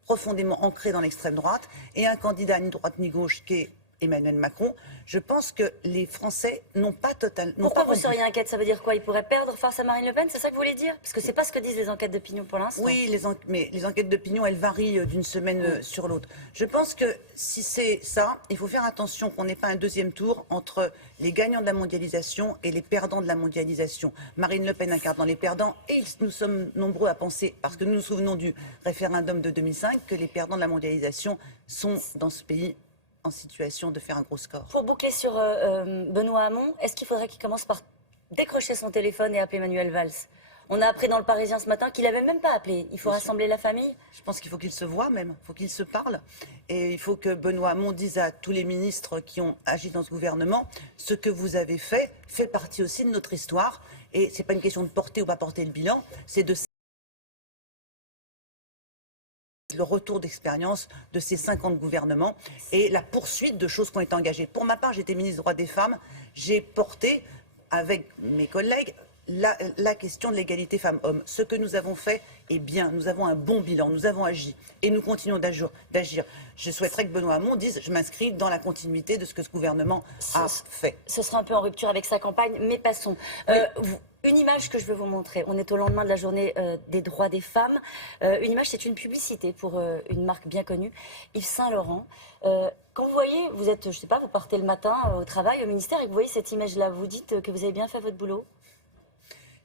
profondément ancré dans l'extrême droite, et un candidat ni droite ni gauche qui est Emmanuel Macron. Je pense que les Français n'ont pas totalement... Pourquoi vous seriez inquiète? Ça veut dire quoi? Il pourrait perdre face à Marine Le Pen? C'est ça que vous voulez dire? Parce que c'est pas ce que disent les enquêtes d'opinion pour l'instant. Oui, mais les enquêtes d'opinion, elles varient d'une semaine sur l'autre. Je pense que si c'est ça, il faut faire attention qu'on n'ait pas un deuxième tour entre les gagnants de la mondialisation et les perdants de la mondialisation. Marine Le Pen incarne dans les perdants, et nous sommes nombreux à penser, parce que nous nous souvenons du référendum de 2005, que les perdants de la mondialisation sont dans ce pays en situation de faire un gros score. Pour boucler sur Benoît Hamon, est-ce qu'il faudrait qu'il commence par décrocher son téléphone et appeler Manuel Valls On a appris dans le Parisien ce matin qu'il n'avait même pas appelé. Il faut rassembler la famille. Je pense qu'il faut qu'ils se voient même, il faut qu'ils se parlent. Et il faut que Benoît Hamon dise à tous les ministres qui ont agi dans ce gouvernement, ce que vous avez fait partie aussi de notre histoire. Et ce n'est pas une question de porter ou pas porter le bilan, c'est de le retour d'expérience de ces 50 gouvernements et la poursuite de choses qui ont été engagées. Pour ma part, j'étais ministre des droits des femmes, j'ai porté avec mes collègues la question de l'égalité femmes-hommes. Ce que nous avons fait est bien, nous avons un bon bilan, nous avons agi et nous continuons d'agir. Je souhaiterais que Benoît Hamon dise, je m'inscris dans la continuité de ce que ce gouvernement a fait. Ce sera un peu en rupture avec sa campagne, mais passons. Une image que je veux vous montrer. On est au lendemain de la journée des droits des femmes. Une image, c'est une publicité pour une marque bien connue, Yves Saint Laurent. Quand vous voyez, vous êtes, je sais pas, vous partez le matin au travail, au ministère, et que vous voyez cette image-là, vous dites que vous avez bien fait votre boulot?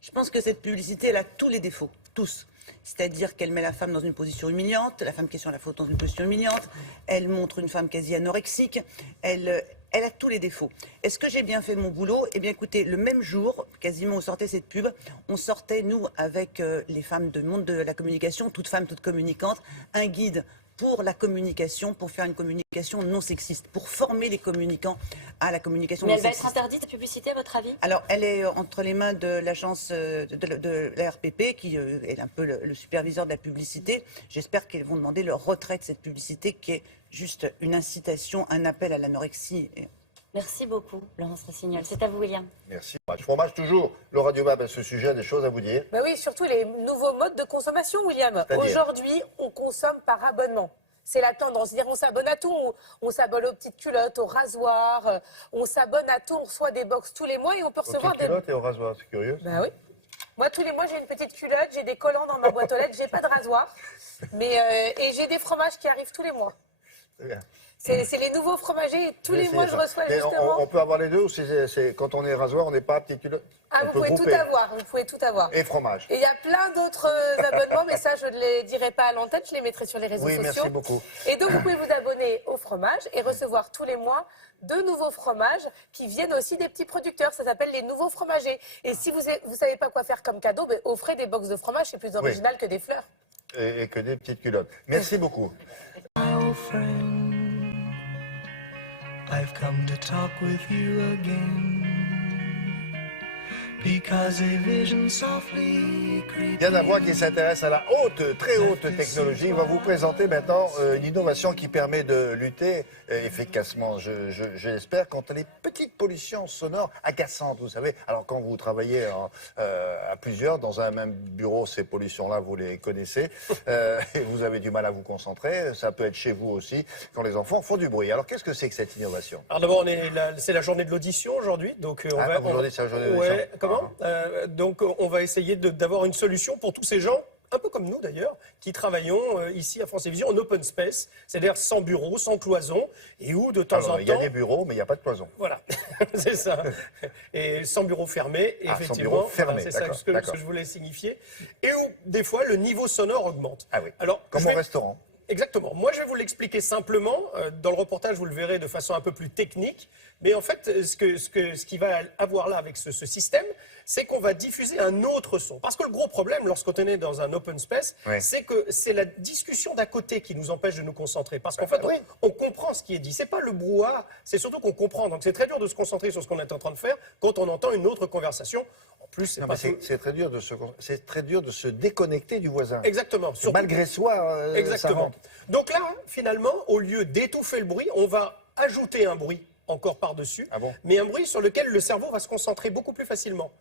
Je pense que cette publicité, elle a tous les défauts, tous. C'est-à-dire qu'elle met la femme dans une position humiliante, la femme qui est sur la photo dans une position humiliante, elle montre une femme quasi anorexique, elle a tous les défauts. Est-ce que j'ai bien fait mon boulot? Eh bien écoutez, le même jour, quasiment on sortait cette pub, on sortait, nous, avec les femmes du monde de la communication, toutes femmes, toutes communicantes, un guide pour la communication, pour faire une communication non sexiste, pour former les communicants à la communication non sexiste. Mais elle va être interdite, cette publicité, à votre avis? Alors, elle est entre les mains de l'agence de la RPP, qui est un peu le superviseur de la publicité. J'espère qu'ils vont demander le retrait de cette publicité, qui est juste une incitation, un appel à l'anorexie. Merci beaucoup, Laurence Rossignol. C'est à vous, William. Merci. Fromage toujours. Laura Diobab, à ce sujet, a des choses à vous dire. Oui, surtout les nouveaux modes de consommation, William. Aujourd'hui, on consomme par abonnement. C'est la tendance. C'est-à-dire, on s'abonne à tout. On s'abonne aux petites culottes, aux rasoirs. On s'abonne à tout. On reçoit des box tous les mois et on peut recevoir des culottes et aux rasoirs, c'est curieux. Ben oui. Moi, tous les mois, j'ai une petite culotte, j'ai des collants dans ma boîte aux lettres, j'ai pas de rasoir. Et j'ai des fromages qui arrivent tous les mois. C'est bien. C'est les nouveaux fromagers et tous les mois, je reçois justement. On peut avoir les deux ou quand on est rasoir, on n'est pas petite culotte? Ah, vous pouvez tout avoir, vous pouvez tout avoir. Et fromage. Et il y a plein d'autres abonnements, mais ça, je ne les dirai pas à l'antenne, je les mettrai sur les réseaux sociaux. Oui, merci beaucoup. Et donc, vous pouvez vous abonner au fromage et recevoir tous les mois de nouveaux fromages qui viennent aussi des petits producteurs. Ça s'appelle les nouveaux fromagers. Et si vous ne savez pas quoi faire comme cadeau, offrez des box de fromage, c'est plus original que des fleurs. Et que des petites culottes. Merci beaucoup. I've come to talk with you again because a vision softly creeps. Yann Avoie qui s'intéresse à la très haute technologie, va vous présenter maintenant une innovation qui permet de lutter efficacement, je l'espère, contre les petites pollutions sonores agaçantes, vous savez. Alors quand vous travaillez à plusieurs dans un même bureau, ces pollutions-là, vous les connaissez, et vous avez du mal à vous concentrer, ça peut être chez vous aussi, quand les enfants font du bruit. Alors qu'est-ce que c'est que cette innovation? Alors d'abord, c'est la journée de l'audition aujourd'hui, donc aujourd'hui c'est la journée de l'audition. Ouais, comment donc on va essayer d'avoir une solution pour tous ces gens, un peu comme nous d'ailleurs, qui travaillons ici à France Télévisions en open space, c'est-à-dire sans bureau, sans cloison, et où de temps en temps... Il y a des bureaux, mais il n'y a pas de cloison. Voilà, c'est ça. Et sans bureau fermé, effectivement. Sans bureau fermé, c'est ça ce que je voulais signifier. Et où, des fois, le niveau sonore augmente. Ah oui, alors, comme au restaurant. Exactement. Moi, je vais vous l'expliquer simplement. Dans le reportage, vous le verrez de façon un peu plus technique. Mais en fait, ce qui va avoir là avec ce système, c'est qu'on va diffuser un autre son. Parce que le gros problème, lorsqu'on est dans un open space, c'est que c'est la discussion d'à côté qui nous empêche de nous concentrer. Parce qu'en fait, on comprend ce qui est dit. C'est pas le brouhaha, c'est surtout qu'on comprend. Donc c'est très dur de se concentrer sur ce qu'on est en train de faire quand on entend une autre conversation. En plus, c'est très dur de se déconnecter du voisin. Exactement. Malgré soi, exactement. Donc là, finalement, au lieu d'étouffer le bruit, on va ajouter un bruit encore par-dessus, mais un bruit sur lequel le cerveau va se concentrer beaucoup plus facilement.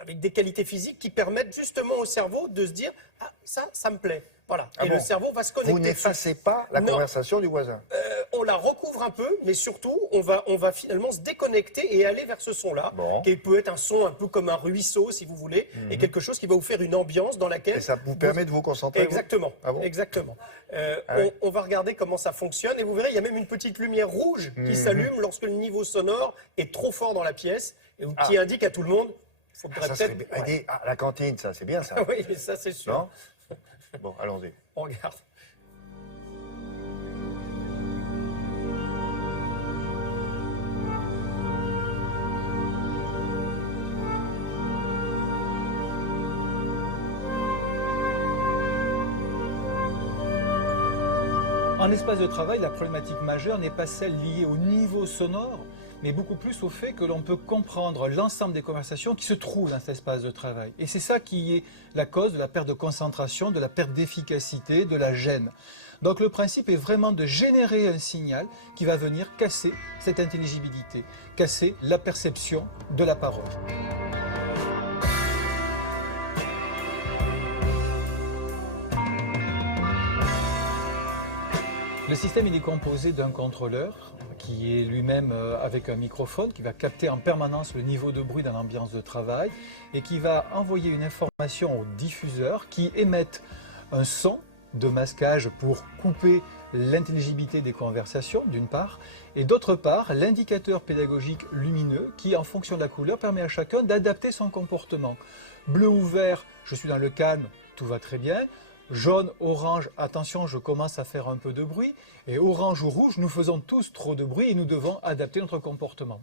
Avec des qualités physiques qui permettent justement au cerveau de se dire « Ah, ça me plaît ». Voilà. Et le cerveau va se connecter. Vous n'effacez pas la conversation du voisin. On la recouvre un peu, mais surtout, on va finalement se déconnecter et aller vers ce son-là, qui peut être un son un peu comme un ruisseau, si vous voulez, et quelque chose qui va vous faire une ambiance dans laquelle... Et ça vous permet de vous concentrer. Exactement. Exactement. On va regarder comment ça fonctionne, et vous verrez, il y a même une petite lumière rouge qui s'allume lorsque le niveau sonore est trop fort dans la pièce, et qui indique à tout le monde... la cantine, ça, c'est bien ça. Oui, ça c'est sûr. Non. Bon, allons-y. On regarde. En espace de travail, la problématique majeure n'est pas celle liée au niveau sonore, mais beaucoup plus au fait que l'on peut comprendre l'ensemble des conversations qui se trouvent dans cet espace de travail. Et c'est ça qui est la cause de la perte de concentration, de la perte d'efficacité, de la gêne. Donc le principe est vraiment de générer un signal qui va venir casser cette intelligibilité, casser la perception de la parole. Le système il est composé d'un contrôleur qui est lui-même avec un microphone qui va capter en permanence le niveau de bruit dans l'ambiance de travail et qui va envoyer une information au diffuseur qui émette un son de masquage pour couper l'intelligibilité des conversations d'une part et d'autre part l'indicateur pédagogique lumineux qui en fonction de la couleur permet à chacun d'adapter son comportement. Bleu ou vert, je suis dans le calme, tout va très bien. Jaune, orange, attention, je commence à faire un peu de bruit. Et orange ou rouge, nous faisons tous trop de bruit et nous devons adapter notre comportement.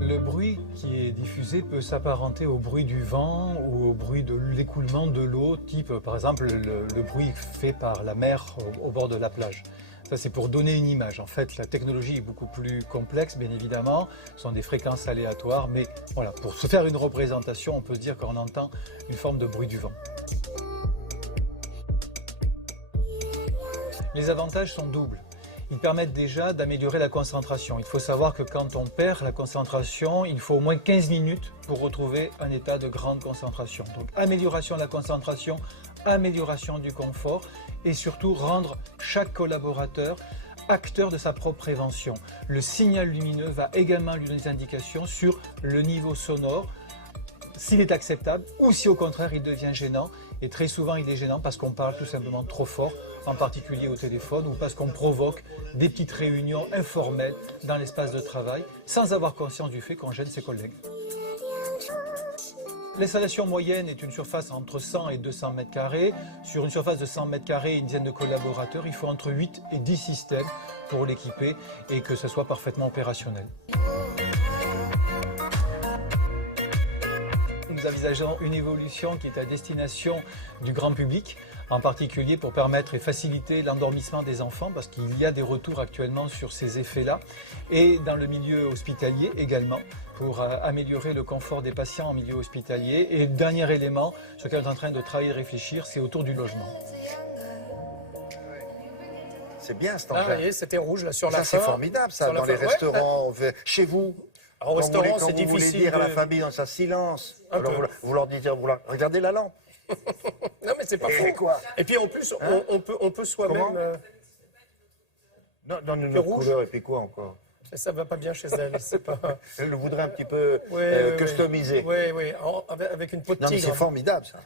Le bruit qui est diffusé peut s'apparenter au bruit du vent ou au bruit de l'écoulement de l'eau, type par exemple le bruit fait par la mer au bord de la plage. Ça, c'est pour donner une image. En fait, la technologie est beaucoup plus complexe, bien évidemment. Ce sont des fréquences aléatoires, mais voilà, pour se faire une représentation, on peut se dire qu'on entend une forme de bruit du vent. Les avantages sont doubles. Ils permettent déjà d'améliorer la concentration. Il faut savoir que quand on perd la concentration, il faut au moins 15 minutes pour retrouver un état de grande concentration. Donc, amélioration de la concentration, amélioration du confort et surtout rendre chaque collaborateur acteur de sa propre prévention. Le signal lumineux va également lui donner des indications sur le niveau sonore, s'il est acceptable ou si au contraire il devient gênant. Et très souvent il est gênant parce qu'on parle tout simplement trop fort, en particulier au téléphone ou parce qu'on provoque des petites réunions informelles dans l'espace de travail sans avoir conscience du fait qu'on gêne ses collègues. L'installation moyenne est une surface entre 100 et 200 mètres carrés. Sur une surface de 100 mètres carrés et une dizaine de collaborateurs, il faut entre 8 et 10 systèmes pour l'équiper et que ce soit parfaitement opérationnel. Nous envisageons une évolution qui est à destination du grand public, en particulier pour permettre et faciliter l'endormissement des enfants, parce qu'il y a des retours actuellement sur ces effets-là, et dans le milieu hospitalier également, pour améliorer le confort des patients en milieu hospitalier. Et dernier élément sur lequel on est en train de travailler et de réfléchir, c'est autour du logement. C'est bien cet Ah, engin. voyez, c'était rouge là sur la fin. Ça, c'est formidable, ça, Sur la dans les fin, ouais. restaurants, chez vous. Alors, au Quand restaurant, quand c'est vous voulez difficile dire à la de- famille dans sa silence. Un Alors peu. vous leur dites, regardez la lampe. Non, mais c'est pas Et faux. quoi Et puis en plus, Hein on peut soi-même. Comment Non, une Le autre rouge. couleur, et puis quoi encore Ça va pas bien chez elle. C'est pas. Elle le voudrait un petit peu Ouais, customisé. Oui, avec une peau de Non, mais tigre. c'est formidable, ça.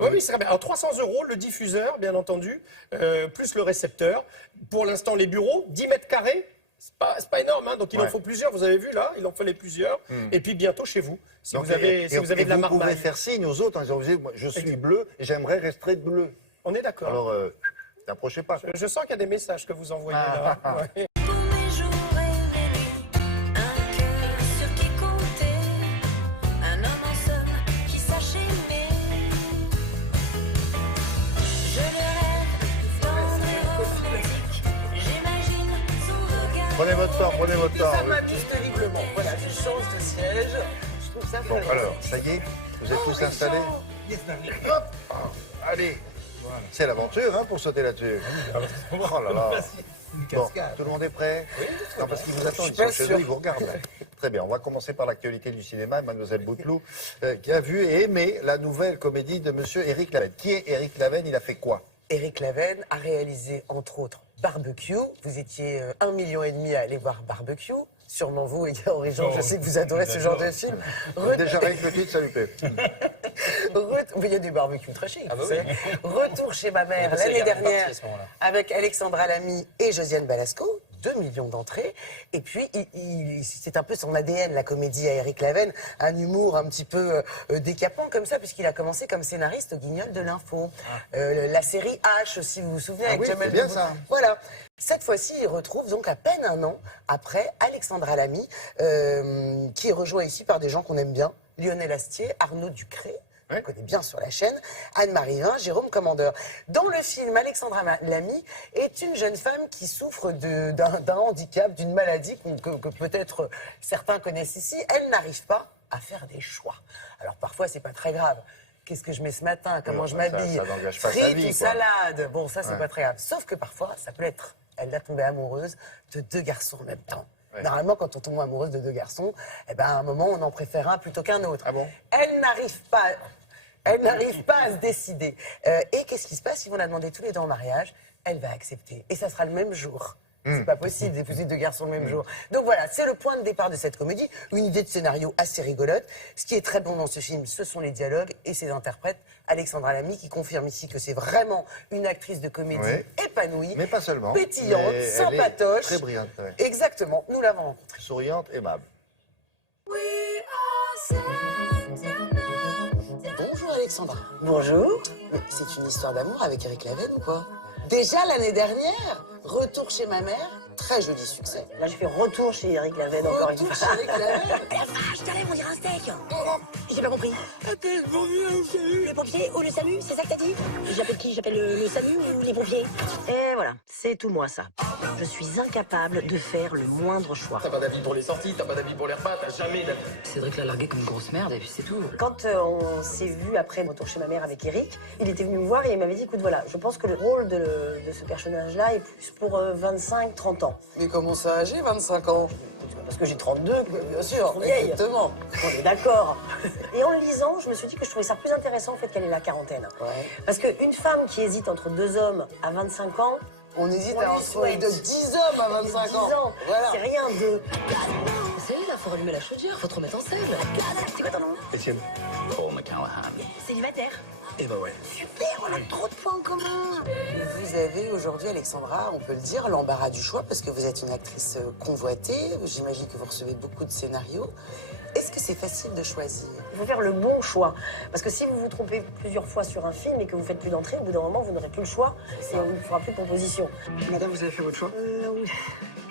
Oui, c'est très bien. Alors 300 €, le diffuseur, bien entendu, plus le récepteur. Pour l'instant, les bureaux, 10 mètres carrés. C'est pas énorme, hein, donc il en Ouais. faut plusieurs, vous avez vu là, il en fallait plusieurs. Et puis biantôt chez vous, si Donc, vous avez de la vous pouvez marmaille. faire signe aux autres en disant, moi, je suis bleu et j'aimerais rester bleu. On est d'accord. Alors, n'approchez pas. Je sens qu'il y a des messages que vous envoyez là. Ouais. Sur qui compter, un homme en somme qui sache aimer. Je le rêve tendre et romantique, j'imagine son regard. Prenez votre temps, prenez votre temps. Ça m'amuse terriblement. Voilà, je change de siège. Je trouve ça Bon, très alors, ça y est, vous êtes tous installés. Hop, allez. C'est l'aventure, hein, pour sauter là-dessus. Oh là là. Bon, tout le monde est prêt? Non, parce qu'ils vous attendent, ils sont chez eux, ils vous regardent. là. Très bien, on va commencer par l'actualité du cinéma. Mademoiselle Bouteloup, qui a vu et aimé la nouvelle comédie de Monsieur Éric Laven. Qui est Éric Laven? Il a fait quoi? Éric Laven a réalisé, entre autres, Barbecue. Vous étiez 1,5 million à aller voir Barbecue. Sûrement vous, Igor et Jean, je sais que vous adorez ce genre de film. Déjà avec le titre, ça lui plaît. Il y a du barbecue très chic. Ah bah vous savez. Retour chez ma mère C'est l'année la partie dernière à ce moment-là. avec Alexandra Lamy et Josiane Balasco. 2 millions d'entrées. Et puis, c'est un peu son ADN, la comédie à Éric Laven. Un humour un petit peu décapant comme ça, puisqu'il a commencé comme scénariste au Guignol de l'Info. La série H, si vous vous souvenez, avec oui, Jamel c'est bien Debbouze. ça. Voilà. Cette fois-ci, il retrouve donc à peine un an après Alexandra Lamy, qui est rejoint ici par des gens qu'on aime bien. Lionel Astier, Arnaud Ducré, on connaît bien sur la chaîne, Anne-Marie Vin, Jérôme Commandeur. Dans le film, Alexandra Lamy est une jeune femme qui souffre d'un handicap, d'une maladie que peut-être certains connaissent ici. Elle n'arrive pas à faire des choix. Alors parfois, c'est pas très grave. Qu'est-ce que je mets ce matin? Comment je m'habille? Ça n'engage pas sa Frites vie, ou quoi. salade? Bon, ça, c'est pas très grave. Sauf que parfois, ça peut être... Elle va tomber amoureuse de 2 garçons en même temps. Normalement, quand on tombe amoureuse de 2 garçons, eh ben, à un moment, on en préfère un plutôt qu'un autre. Ah bon? Elle n'arrive pas à se décider. Et qu'est-ce qui se passe? Ils vont la demander tous les deux en mariage. Elle va accepter. Et ça sera le même jour. C'est pas possible d'épouser 2 garçons le même jour. Donc voilà, c'est le point de départ de cette comédie. Une idée de scénario assez rigolote. Ce qui est très bon dans ce film, ce sont les dialogues et ses interprètes. Alexandra Lamy qui confirme ici que c'est vraiment une actrice de comédie épanouie. Mais pas seulement. Pétillante, Mais elle sympatoche. est très brillante. Ouais. Exactement, nous l'avons rencontrée. Souriante, aimable. Bonjour Alexandra. Bonjour. Mais c'est une histoire d'amour avec Eric Laven ou quoi? Déjà l'année dernière, retour chez ma mère, très joli succès. Là, je fais retour chez Eric Laven encore une Retour fois. chez Eric Laven. La vache, t'enlèves, on dirait un steak. J'ai pas compris. Le pompier ou le SAMU, c'est ça que t'as dit? J'appelle qui? J'appelle le SAMU ou les pompiers? Et voilà, c'est tout moi ça. Je suis incapable de faire le moindre choix. T'as pas d'avis pour les sorties, t'as pas d'avis pour les repas, t'as jamais d'avis. Cédric l'a largué comme une grosse merde et puis c'est tout. Quand on s'est vu après Retour chez ma mère avec Eric, il était venu me voir et il m'avait dit, écoute voilà, je pense que le rôle de ce personnage-là est plus pour 25-30 ans. Mais comment ça, j'ai 25 ans? Parce que j'ai 32, bien sûr, vieille. exactement. On est d'accord. Et en le lisant, je me suis dit que je trouvais ça plus intéressant en fait qu'elle ait la quarantaine. Parce qu'une femme qui hésite entre 2 hommes à 25 ans, on hésite entre de 10 hommes à 25 ans. 10 ans. Voilà. C'est rien de... C'est là, faut rallumer la chaudière, faut te remettre en scène. C'est quoi ton nom? Étienne. Paul McCallahan. Célibataire. Et bah ouais. Super, on a trop de points en commun. Vous avez aujourd'hui, Alexandra, on peut le dire, l'embarras du choix parce que vous êtes une actrice convoitée. J'imagine que vous recevez beaucoup de scénarios. Est-ce que c'est facile de choisir? Il faut faire le bon choix. Parce que si vous vous trompez plusieurs fois sur un film et que vous faites plus d'entrée, au bout d'un moment, vous n'aurez plus le choix et on ne fera plus de proposition. Madame, vous avez fait votre choix? Oui.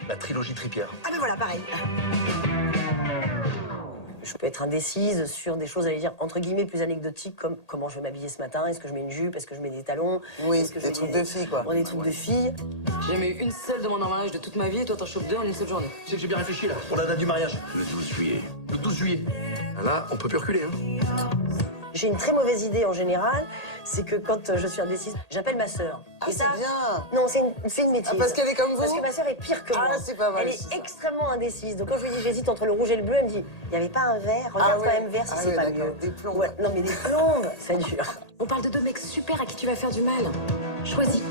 La trilogie Tripière. Ah ben voilà, pareil. Je peux être indécise sur des choses, j'allais dire, entre guillemets, plus anecdotiques, comme comment je vais m'habiller ce matin, est-ce que je mets une jupe, est-ce que je mets des talons? Oui, est-ce que des trucs de filles, quoi. Des trucs de filles. J'ai jamais eu une seule demande en mariage de toute ma vie et toi t'en chopes 2 en une seule journée. Tu sais que j'ai bien réfléchi là, pour la date du mariage. Le 12 juillet. Le 12 juillet. Là, on peut plus reculer, hein. J'ai une très mauvaise idée en général, c'est que quand je suis indécise, j'appelle ma sœur. Ah, c'est bien. Non, c'est une bêtise. Ah, parce qu'elle est comme vous? Parce que ma sœur est pire que moi. Ah, c'est pas mal. Elle est extrêmement indécise. Donc quand je lui dis j'hésite entre le rouge et le bleu, elle me dit il n'y avait pas un vert, regarde quand même vert si c'est pas mieux. Des plombs. Ouais, non mais des plombes, c'est dur. On parle de 2 mecs super à qui tu vas faire du mal. Choisis.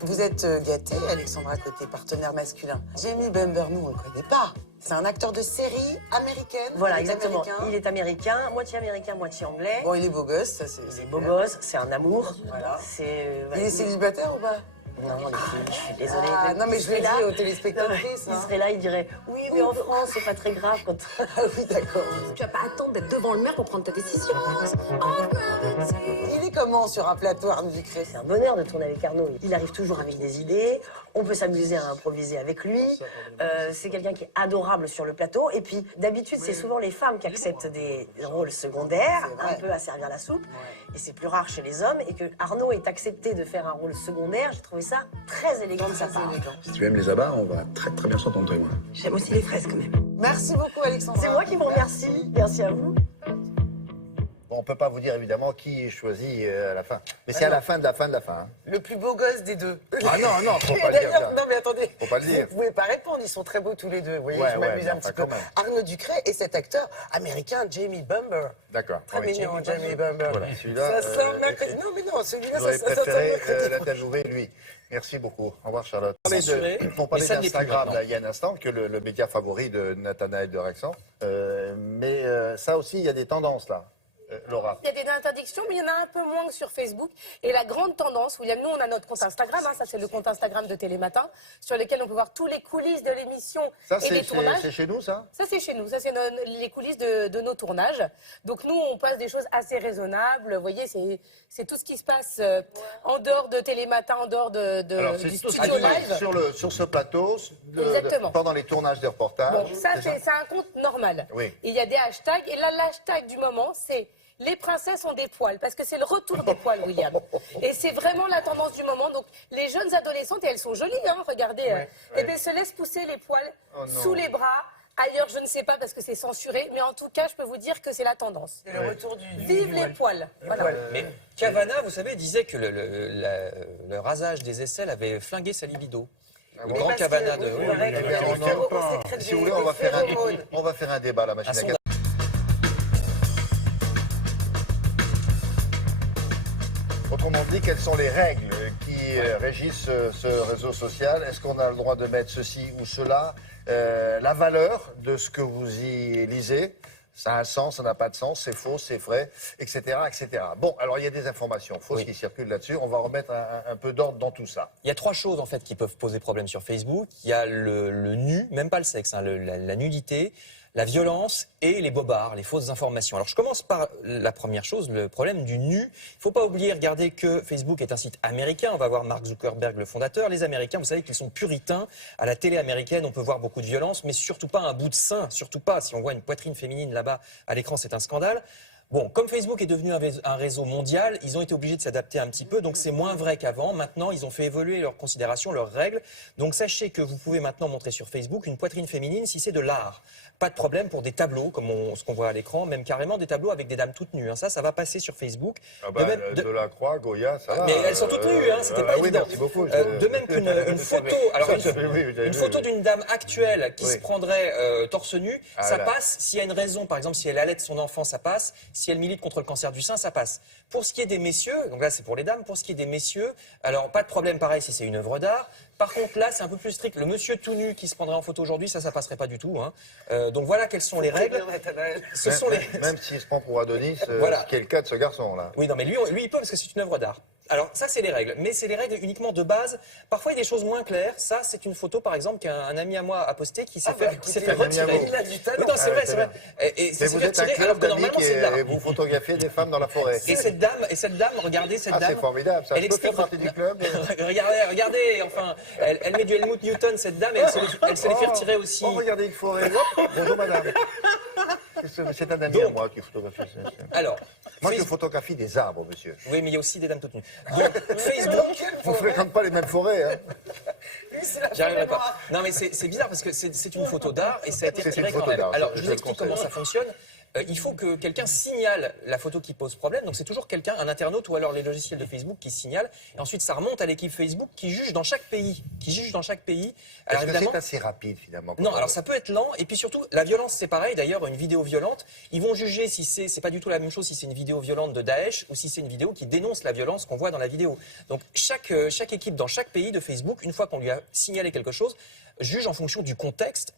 Vous êtes gâtée, Alexandra, côté partenaire masculin. Jamie Bamber, nous, on le connaît pas. C'est un acteur de série américaine. Voilà, il est exactement. américain. Il est américain, moitié anglais. Bon, il est beau gosse, ça c'est. Il est beau gosse, c'est un amour. Voilà. C'est. Il est célibataire ou pas? Non, je suis désolée. Ah, non, mais je le dis aux téléspectatrices. Il serait là, il dirait oui, mais en France, c'est pas très grave quand. Ah oui, d'accord. Tu vas pas attendre d'être devant le maire pour prendre ta décision. Il est comment sur un plateau, Arnaud Ducré? C'est un bonheur de tourner avec Arnaud. Il arrive toujours avec des idées. On peut s'amuser à improviser avec lui. C'est quelqu'un qui est adorable sur le plateau. Et puis, d'habitude, c'est souvent les femmes qui acceptent des rôles secondaires, un peu à servir la soupe. Et c'est plus rare chez les hommes. Et que Arnaud ait accepté de faire un rôle secondaire, j'ai trouvé ça très élégant de sa part. Si tu aimes les abats, on va très très bien s'entendre, toi et moi. J'aime aussi les fraises quand même. Merci beaucoup, Alexandra. C'est moi qui vous remercie. Merci à vous. Bon, on ne peut pas vous dire évidemment qui est choisi à la fin. Mais c'est à la fin de la fin de la fin. Hein. Le plus beau gosse des deux. Ah non, faut pas le dire. ça. Non, mais attendez. Faut pas le dire. Vous pouvez pas répondre, ils sont très beaux tous les deux. Vous voyez, Ouais, je m'amuse mais un enfin, petit peu. quand même. Arnaud Ducré et cet acteur américain, Jamie Bamber. D'accord. Très mignon, Jamie Bamber. Voilà, celui-là. Ça sonne mercredi. Non, mais non, celui-là, J'aurais ça sonne préféré mercredi. l'interviewer lui. Merci beaucoup. Au revoir, Charlotte. Censuré, On parlait mais ça ne l'est plus d'Instagram maintenant. il y a un instant, que le média favori de Nathanaël de Rexan. Mais ça aussi, il y a des tendances là. Laura. Il y a des interdictions, mais il y en a un peu moins que sur Facebook. Et la grande tendance, William, nous, on a notre compte Instagram, ça c'est le compte Instagram de Télématin, sur lequel on peut voir tous les coulisses de l'émission Ça, et les tournages. c'est chez nous, ça? Ça, c'est chez nous. Ça, c'est les coulisses de nos tournages. Donc, nous, on passe des choses assez raisonnables. Vous voyez, c'est tout ce qui se passe en dehors de Télématin, en dehors Alors, du c'est tout studio live. sur ce plateau, Exactement. pendant les tournages de reportages. Bon, ça, c'est un compte normal. Oui. Et il y a des hashtags. Et là, l'hashtag du moment, c'est les princesses ont des poils, parce que c'est le retour des poils, William. Et c'est vraiment la tendance du moment. Donc, les jeunes adolescentes, et elles sont jolies, hein, regardez, eh bien, se laissent pousser les poils sous les bras. Ailleurs, je ne sais pas parce que c'est censuré, mais en tout cas, je peux vous dire que c'est la tendance. C'est le retour du Vive les poils. Voilà. Mais Cavana, vous savez, disait que le rasage des aisselles avait flingué sa libido. Le grand Cavana de... Si vous voulez, on va faire un débat, la machine à café. Autrement dit, quelles sont les règles qui régissent ce réseau social? Est-ce qu'on a le droit de mettre ceci ou cela? La valeur de ce que vous y lisez, ça a un sens, ça n'a pas de sens, c'est faux, c'est vrai, etc., etc. Bon, alors il y a des informations fausses qui circulent là-dessus. On va remettre un peu d'ordre dans tout ça. Il y a 3 choses en fait qui peuvent poser problème sur Facebook. Il y a le nu, même pas le sexe, hein, la nudité, la violence et les bobards, les fausses informations. Alors je commence par la première chose, le problème du nu. Il ne faut pas oublier, regardez que Facebook est un site américain. On va voir Mark Zuckerberg, le fondateur. Les Américains, vous savez qu'ils sont puritains. À la télé américaine, on peut voir beaucoup de violence, mais surtout pas un bout de sein, surtout pas. Si on voit une poitrine féminine là-bas à l'écran, c'est un scandale. Bon, comme Facebook est devenu un réseau mondial, ils ont été obligés de s'adapter un petit peu, donc c'est moins vrai qu'avant. Maintenant, ils ont fait évoluer leurs considérations, leurs règles. Donc sachez que vous pouvez maintenant montrer sur Facebook une poitrine féminine si c'est de l'art. Pas de problème pour des tableaux, comme ce qu'on voit à l'écran, même carrément des tableaux avec des dames toutes nues. Hein. Ça va passer sur Facebook. Ah bah, de la Croix, Goya, ça va. Mais elles sont toutes nues, hein, c'était pas évident. Merci beaucoup. De même qu'une photo, alors une photo d'une dame actuelle qui se prendrait torse nu, ça passe. S'il y a une raison, par exemple, si elle allait son enfant, ça passe. Si elle milite contre le cancer du sein, ça passe. Pour ce qui est des messieurs, donc là c'est pour les dames, pour ce qui est des messieurs, alors pas de problème pareil si c'est une œuvre d'art. Par contre là c'est un peu plus strict. Le monsieur tout nu qui se prendrait en photo aujourd'hui, ça passerait pas du tout. Hein. Donc voilà quelles sont les règles. Même s'il se prend pour Adonis, voilà. Ce qui est le cas de ce garçon là. Oui, non mais lui il peut parce que c'est une œuvre d'art. Alors ça c'est les règles, mais c'est les règles uniquement de base. Parfois il y a des choses moins claires. Ça c'est une photo par exemple qu'un ami à moi a postée qui s'est fait retirer. Il a du talent. Oui, non, c'est vrai, c'est vrai. Et mais vous êtes un club d'amis et vous photographiez des femmes dans la forêt. Et cette dame, regardez cette dame. C'est formidable, ça. Elle explique partie du club. regardez, enfin, elle met du Helmut Newton, cette dame, et elle se les fait retirer aussi. Oh, regardez une forêt. Bonjour madame. C'est un ami à moi qui photographie. Alors, moi je photographie des arbres, monsieur. Oui, mais il y a aussi des dames toutes nues. Donc, Facebook. Vous ne fréquentez pas les mêmes forêts, hein. J'y arriverai pas. Non, mais c'est bizarre parce que c'est une photo d'art et ça a été retiré quand même. Alors, je vous explique comment ça fonctionne. Il faut que quelqu'un signale la photo qui pose problème. Donc c'est toujours quelqu'un, un internaute ou alors les logiciels de Facebook qui signalent. Et ensuite ça remonte à l'équipe Facebook qui juge dans chaque pays. Alors, est-ce que c'est assez rapide finalement? Non, alors ça peut être lent. Et puis surtout, la violence c'est pareil. D'ailleurs, une vidéo violente, ils vont juger si c'est pas du tout la même chose si c'est une vidéo violente de Daesh ou si c'est une vidéo qui dénonce la violence qu'on voit dans la vidéo. Donc chaque équipe dans chaque pays de Facebook, une fois qu'on lui a signalé quelque chose, juge en fonction du contexte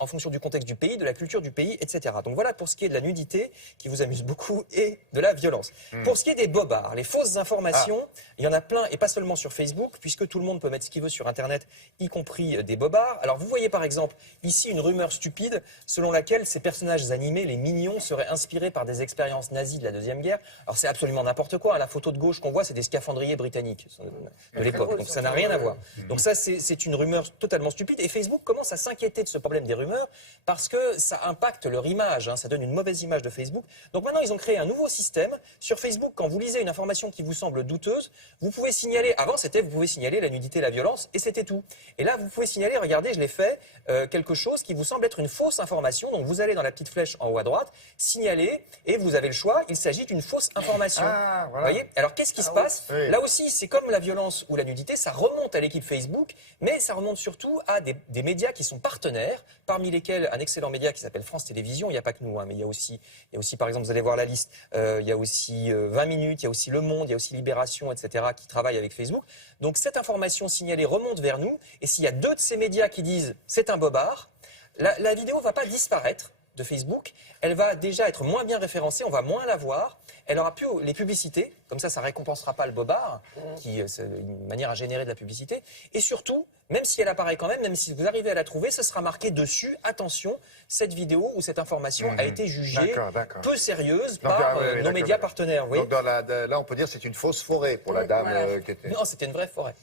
du pays, de la culture du pays, etc. Donc voilà pour ce qui est de la nudité, qui vous amuse beaucoup, et de la violence. Pour ce qui est des bobards, les fausses informations, il y en a plein, et pas seulement sur Facebook, puisque tout le monde peut mettre ce qu'il veut sur Internet, y compris des bobards. Alors vous voyez par exemple ici une rumeur stupide, selon laquelle ces personnages animés, les mignons, seraient inspirés par des expériences nazies de la Deuxième Guerre. Alors c'est absolument n'importe quoi, la photo de gauche qu'on voit, c'est des scaphandriers britanniques de l'époque, donc ça n'a rien à voir. Donc ça c'est une rumeur totalement stupide, et Facebook commence à s'inquiéter de ce problème des rumeurs parce que ça impacte leur image, ça donne une mauvaise image de Facebook. Donc maintenant, ils ont créé un nouveau système. Sur Facebook, quand vous lisez une information qui vous semble douteuse, vous pouvez signaler, avant c'était vous pouvez signaler la nudité, la violence, et c'était tout. Et là, vous pouvez signaler, regardez, je l'ai fait, quelque chose qui vous semble être une fausse information. Donc vous allez dans la petite flèche en haut à droite, signaler, et vous avez le choix, il s'agit d'une fausse information. Voilà. Vous voyez? Alors qu'est-ce qui se passe? Là aussi, c'est comme la violence ou la nudité, ça remonte à l'équipe Facebook, mais ça remonte surtout à des médias qui sont partenaires, parmi lesquels un excellent média qui s'appelle France Télévisions. Il n'y a pas que nous, mais il y a aussi par exemple, vous allez voir la liste, il y a aussi 20 minutes, il y a aussi Le Monde, il y a aussi Libération, etc., qui travaillent avec Facebook. Donc cette information signalée remonte vers nous, et s'il y a 2 de ces médias qui disent c'est un bobard, la vidéo ne va pas disparaître de Facebook, elle va déjà être moins bien référencée, on va moins la voir, elle aura plus les publicités, Comme ça récompensera pas le bobard, c'est une manière à générer de la publicité. Et surtout, même si elle apparaît quand même si vous arrivez à la trouver, ce sera marqué dessus, attention, cette vidéo ou cette information a été jugée peu sérieuse par nos médias partenaires. Donc là, on peut dire que c'est une fausse forêt pour la dame qui était... Non, c'était une vraie forêt.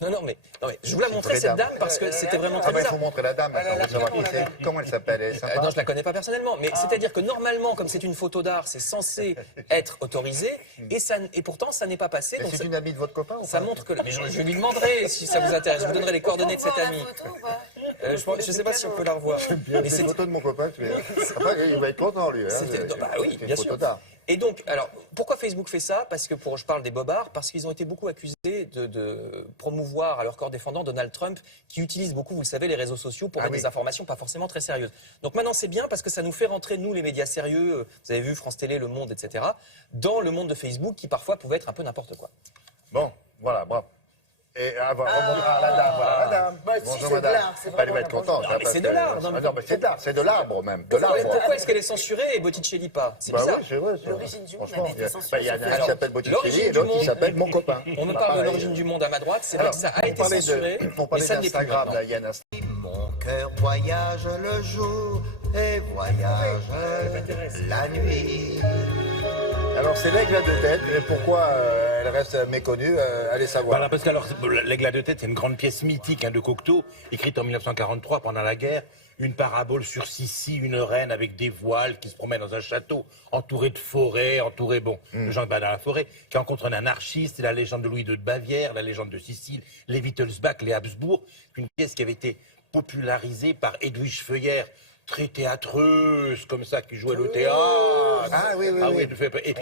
Non, mais je vous la montrer cette dame parce que c'était vraiment très bizarre. Il faut montrer la dame, on veut savoir qui c'est. Comment elle s'appelle? Elle est sympa? Non, je la connais pas personnellement, mais c'est-à-dire que normalement, comme c'est une photo d'art, c'est censé être autorisé, et pourtant ça n'est pas passé. C'est une amie de votre copain? Ça montre que... Mais je lui demanderai si ça vous intéresse, je vous donnerai les coordonnées de cette amie. Je ne sais pas si on peut la revoir. Mais c'est une photo de mon copain. Après, il va être content, lui. Bah oui, bien sûr. Et donc, alors, pourquoi Facebook fait ça? Parce que je parle des bobards, parce qu'ils ont été beaucoup accusés de promouvoir à leur corps défendant Donald Trump, qui utilise beaucoup, vous le savez, les réseaux sociaux pour mettre des informations pas forcément très sérieuses. Donc maintenant, c'est bien parce que ça nous fait rentrer, nous, les médias sérieux, vous avez vu France Télé, Le Monde, etc., dans le monde de Facebook qui parfois pouvait être un peu n'importe quoi. Bon, voilà, bravo. Et la dame, voilà, la dame. Bonjour, madame. Elle va être contente. Non, mais c'est de l'art. C'est de l'arbre, même. Pourquoi est-ce qu'elle est censurée et Botticelli pas? C'est bizarre. L'origine du monde a été censurée. Il y en a un qui s'appelle Botticelli et l'autre qui s'appelle Mon copain. On me parle de l'origine du monde à ma droite. C'est vrai que ça a été censuré, mais ça n'est pas grave. Mon cœur voyage le jour et voyage la nuit. Alors c'est l'aigle à deux têtes, et pourquoi elle reste méconnue, allez savoir. Voilà, parce que l'aigle à deux têtes, c'est une grande pièce mythique de Cocteau, écrite en 1943 pendant la guerre. Une parabole sur Sissi, une reine avec des voiles qui se promène dans un château, entouré de forêts, de gens dans la forêt, qui rencontre un anarchiste, c'est la légende de Louis II de Bavière, la légende de Sicile, les Wittelsbach, les Habsbourg, une pièce qui avait été popularisée par Edwige Feuillère, très théâtreuse, comme ça, qui jouait le théâtre. Ah oui.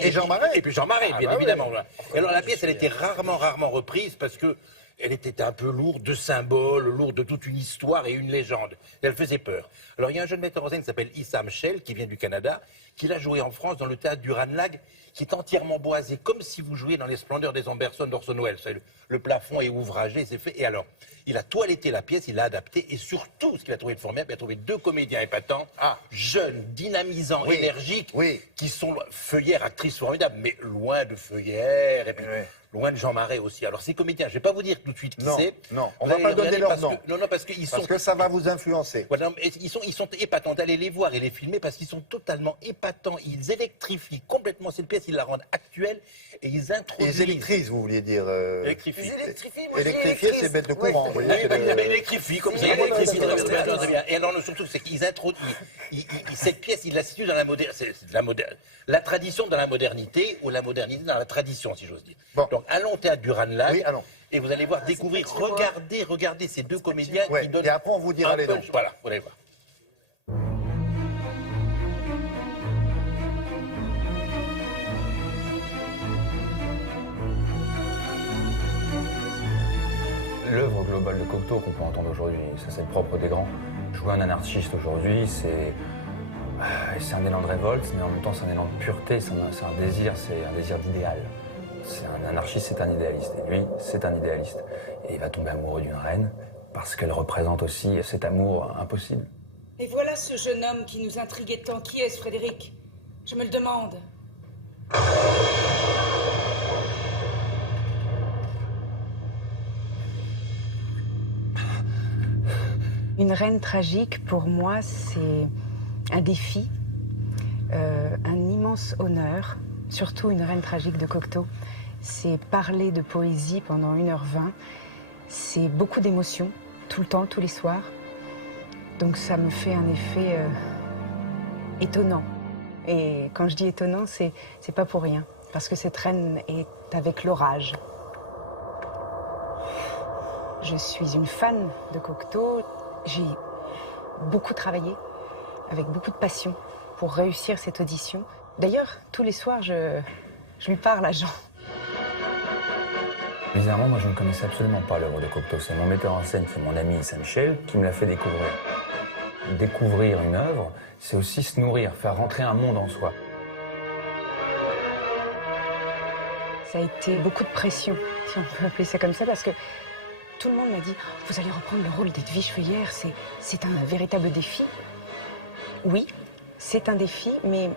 Et Jean Marais. Et puis Jean Marais, bien évidemment. Voilà. Et alors la pièce, elle était rarement reprise parce que elle était un peu lourde de symboles, lourde de toute une histoire et une légende. Et elle faisait peur. Alors il y a un jeune metteur en scène qui s'appelle Issam Shell, qui vient du Canada, qui l'a joué en France dans le théâtre du Ranelagh, qui est entièrement boisé, comme si vous jouiez dans les splendeurs des Amberson d'Orson Welles. Le plafond est ouvragé, c'est fait. Et alors, il a toiletté la pièce, il l'a adapté, et surtout, ce qu'il a trouvé de formidable, il a trouvé deux comédiens épatants, jeunes, dynamisants, énergiques, qui sont Feuillère, actrice formidable, mais loin de Feuillère, et puis loin de Jean Marais aussi. Alors ces comédiens, je ne vais pas vous dire tout de suite qui c'est. Non, on ne va pas donner leur nom. Parce que ça va vous influencer. Voilà, ils sont épatants. D'aller les voir et les filmer parce qu'ils sont totalement épatants. Ils électrifient complètement cette pièce, ils la rendent actuelle et ils introduisent. Ils électrisent, vous vouliez dire. Électrifient. Électrifier, c'est mettre le courant. Oui, électrifient, comme ça. Très bien. Et alors, surtout, c'est qu'ils introduisent. Cette pièce, ils la situent dans la tradition dans la modernité ou la modernité dans la tradition, si j'ose dire. Donc, allons au théâtre du Ranelagh. Et vous allez voir, découvrir, regardez ces deux comédiens qui donnent. Et après, on vous dira les noms. Voilà, vous allez voir. L'œuvre globale de Cocteau qu'on peut entendre aujourd'hui, ça c'est le propre des grands. Jouer un anarchiste aujourd'hui, c'est un élan de révolte, mais en même temps c'est un élan de pureté, c'est un désir d'idéal. Un anarchiste, c'est un idéaliste, et lui, c'est un idéaliste. Et il va tomber amoureux d'une reine, parce qu'elle représente aussi cet amour impossible. Et voilà ce jeune homme qui nous intriguait tant. Qui est-ce, Frédéric? Je me le demande. Une reine tragique, pour moi, c'est un défi, un immense honneur, surtout une reine tragique de Cocteau. C'est parler de poésie pendant 1h20, c'est beaucoup d'émotions, tout le temps, tous les soirs. Donc ça me fait un effet étonnant. Et quand je dis étonnant, c'est pas pour rien, parce que cette reine est avec l'orage. Je suis une fan de Cocteau. J'ai beaucoup travaillé, avec beaucoup de passion, pour réussir cette audition. D'ailleurs, tous les soirs, je lui parle à Jean. Bizarrement, moi je ne connaissais absolument pas l'œuvre de Cocteau. C'est mon metteur en scène, c'est mon ami Issam Shell, qui me l'a fait découvrir. Découvrir une œuvre, c'est aussi se nourrir, faire rentrer un monde en soi. Ça a été beaucoup de pression, si on peut appeler ça comme ça, parce que tout le monde m'a dit « Vous allez reprendre le rôle d'Edwige Feuillère, c'est un véritable défi. » Oui, c'est un défi, mais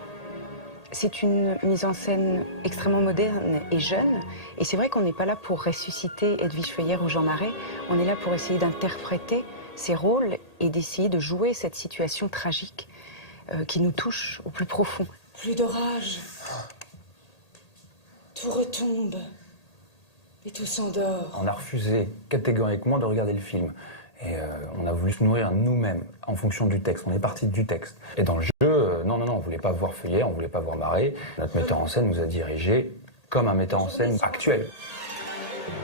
C'est une mise en scène extrêmement moderne et jeune. Et c'est vrai qu'on n'est pas là pour ressusciter Edwige Feuillère ou Jean Marais. On est là pour essayer d'interpréter ces rôles et d'essayer de jouer cette situation tragique qui nous touche au plus profond. Plus d'orage. Tout retombe. Et tout s'endort. On a refusé catégoriquement de regarder le film. Et on a voulu se nourrir nous-mêmes en fonction du texte. On est parti du texte. Et dans le jeu, non, on voulait pas voir Feuillère, on voulait pas voir Marais. Notre metteur en scène nous a dirigés comme un metteur en scène actuel.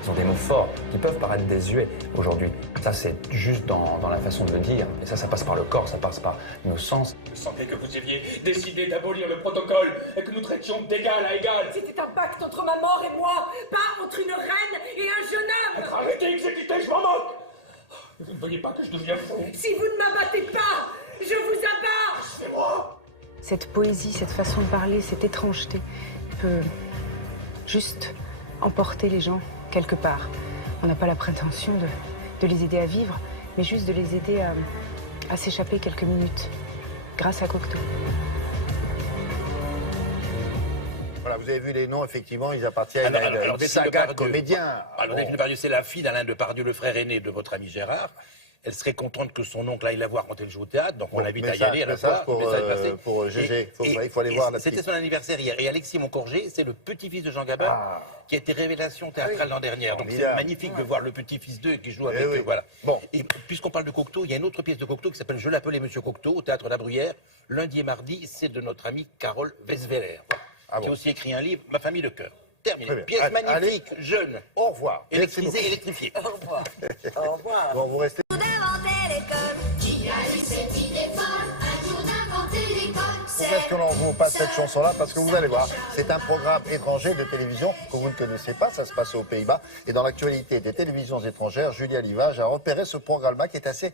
Ils ont des mots forts qui peuvent paraître désuets aujourd'hui. Ça, c'est juste dans la façon de le dire. Et ça passe par le corps, ça passe par nos sens. Je sentais que vous aviez décidé d'abolir le protocole et que nous traitions d'égal à égal. C'était un pacte entre ma mort et moi, pas entre une reine et un jeune homme. Arrêtez d'exécuter, je m'en moque. Vous ne voyez pas que je deviens fou. Si vous ne m'abattez pas, je vous abats. C'est moi. Cette poésie, cette façon de parler, cette étrangeté peut juste emporter les gens quelque part. On n'a pas la prétention de les aider à vivre, mais juste de les aider à s'échapper quelques minutes grâce à Cocteau. Voilà, vous avez vu les noms, effectivement, ils appartiennent à une saga de comédiens. Alors, Delphine Depardieu, c'est la fille d'Alain Depardieu, le frère aîné de votre ami Gérard. Elle serait contente que son oncle aille la voir quand elle joue au théâtre, donc on l'invite à y aller, à la voir. Pour GG, il faut aller voir la petite. C'était son anniversaire hier. Et Alexis Moncorgé, c'est le petit-fils de Jean Gabin, qui a été révélation théâtrale l'an dernier. Donc c'est magnifique de voir le petit-fils d'eux qui joue avec eux. Voilà. Bon. Et puisqu'on parle de Cocteau, il y a une autre pièce de Cocteau qui s'appelle Je l'appelais Monsieur Cocteau, au Théâtre La Bruyère, lundi et mardi. C'est de notre ami Carole Weisweller, qui a aussi écrit un livre, Ma famille de cœur. Terminé. Pièce magnifique, jeune. Au revoir. Électrisée, électrifiée. Au revoir. Au revoir. Bon, vous restez. Qui a eu cette idée folle un jour d'inventer l'école? Pourquoi est-ce que l'on vous passe cette chanson-là? Parce que vous allez voir, c'est un programme étranger de télévision que vous ne connaissez pas, ça se passe aux Pays-Bas. Et dans l'actualité des télévisions étrangères, Julia Livage a repéré ce programme-là qui est assez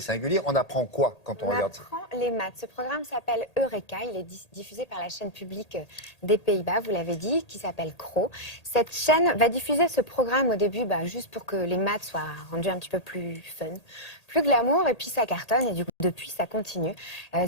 singulier. On apprend quoi quand on regarde ça? On apprend les maths. Ce programme s'appelle Eureka, il est diffusé par la chaîne publique des Pays-Bas, vous l'avez dit, qui s'appelle CRO. Cette chaîne va diffuser ce programme au début juste pour que les maths soient rendues un petit peu plus fun, plus glamour, et puis ça cartonne, et du coup, depuis, ça continue.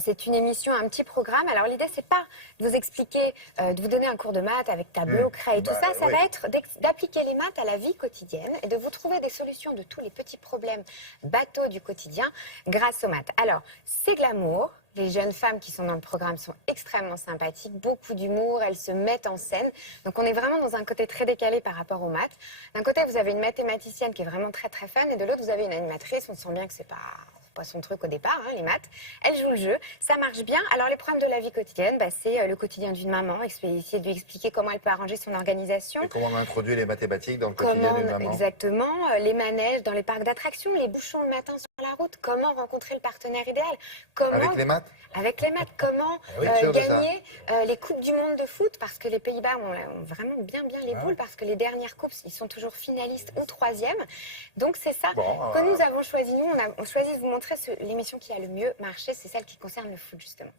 C'est une émission, un petit programme. Alors, l'idée, c'est pas de vous expliquer, de vous donner un cours de maths avec tableau, craie et tout ça. Ça va être d'appliquer les maths à la vie quotidienne et de vous trouver des solutions de tous les petits problèmes bateaux du quotidien grâce aux maths. Alors, c'est glamour. Les jeunes femmes qui sont dans le programme sont extrêmement sympathiques, beaucoup d'humour, elles se mettent en scène. Donc on est vraiment dans un côté très décalé par rapport aux maths. D'un côté, vous avez une mathématicienne qui est vraiment très très fun, et de l'autre, vous avez une animatrice. On sent bien que c'est pas son truc au départ, les maths. Elle joue le jeu, ça marche bien. Alors les problèmes de la vie quotidienne, c'est le quotidien d'une maman, essayer de lui expliquer comment elle peut arranger son organisation. Et comment on introduit les mathématiques dans le quotidien d'une maman? Exactement, les manèges dans les parcs d'attractions, les bouchons le matin sur la route, comment rencontrer le partenaire idéal. Avec les maths? Avec les maths, comment gagner les Coupes du Monde de foot, parce que les Pays-Bas ont vraiment bien les boules, parce que les dernières coupes, ils sont toujours finalistes ou troisièmes. Donc c'est ça que nous avons choisi. Nous, on a choisi de vous montrer l'émission qui a le mieux marché, c'est celle qui concerne le foot, justement.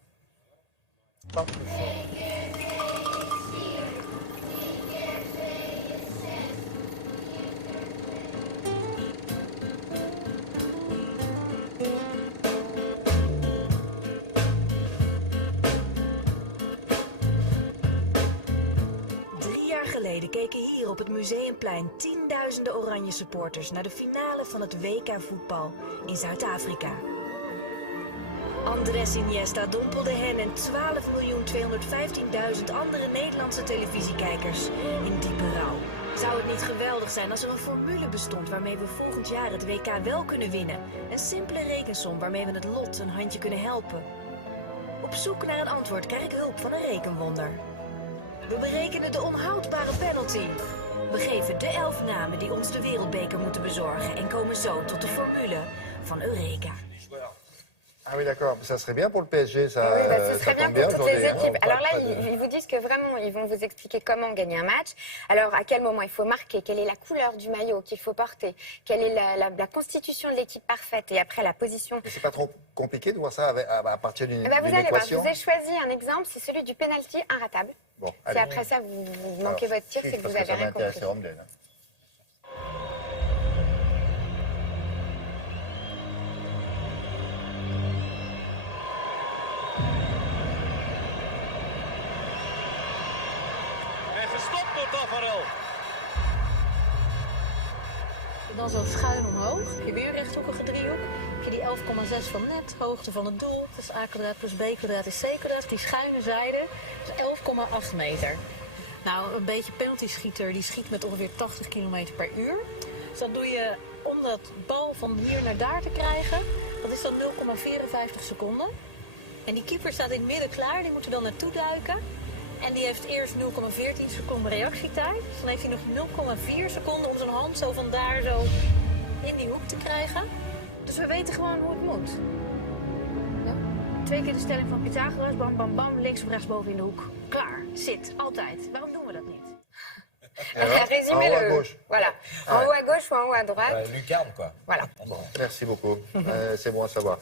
Geleden keken hier op het Museumplein tienduizenden oranje supporters naar de finale van het WK voetbal in Zuid-Afrika. Andrés Iniesta dompelde hen en 12.215.000 andere Nederlandse televisiekijkers in diepe rouw. Zou het niet geweldig zijn als er een formule bestond waarmee we volgend jaar het WK wel kunnen winnen? Een simpele rekensom waarmee we het lot een handje kunnen helpen. Op zoek naar een antwoord krijg ik hulp van een rekenwonder. We berekenen de onhoudbare penalty. We geven de 11 namen die ons de wereldbeker moeten bezorgen en komen zo tot de formule van Eureka. Ah oui, d'accord. Ça serait bien pour le PSG, ça. Oui, ce serait bien pour toutes les équipes. Alors là, ils vous disent que vraiment, ils vont vous expliquer comment gagner un match. Alors, à quel moment il faut marquer, quelle est la couleur du maillot qu'il faut porter, quelle est la constitution de l'équipe parfaite, et après la position. C'est pas trop compliqué de voir ça à partir d'une vous allez voir, équation? je vous ai choisi un exemple, c'est celui du penalty inratable. Bon, si après ça, vous manquez votre tir, c'est que vous n'avez rien compris. dan zo schuin omhoog. Heb je weer een rechthoekige driehoek. Heb je die 11,6 van net, hoogte van het doel. Dat is a kwadraat plus b kwadraat is c kwadraat. Die schuine zijde is 11,8 meter. Nou, een beetje penalty-schieter die schiet met ongeveer 80 km per uur. Dus dat doe je om dat bal van hier naar daar te krijgen. Dat is dan 0,54 seconden. En die keeper staat in het midden klaar, die moet er dan naartoe duiken. En die heeft eerst 0,14 seconden reactietijd. Dus dan heeft hij nog 0,4 seconden om zijn hand zo vandaar zo in die hoek te krijgen. Dus we weten gewoon hoe het moet. Ja. 2 keer de stelling van Pythagoras, bam, bam, bam, links of rechts boven in de hoek. Klaar, zit, altijd. Waarom doen we dat niet? Résumez-le. Voilà. En haut à gauche ou en haut à droite. Lucarne, quoi. Voilà. Merci beaucoup. C'est bon à savoir.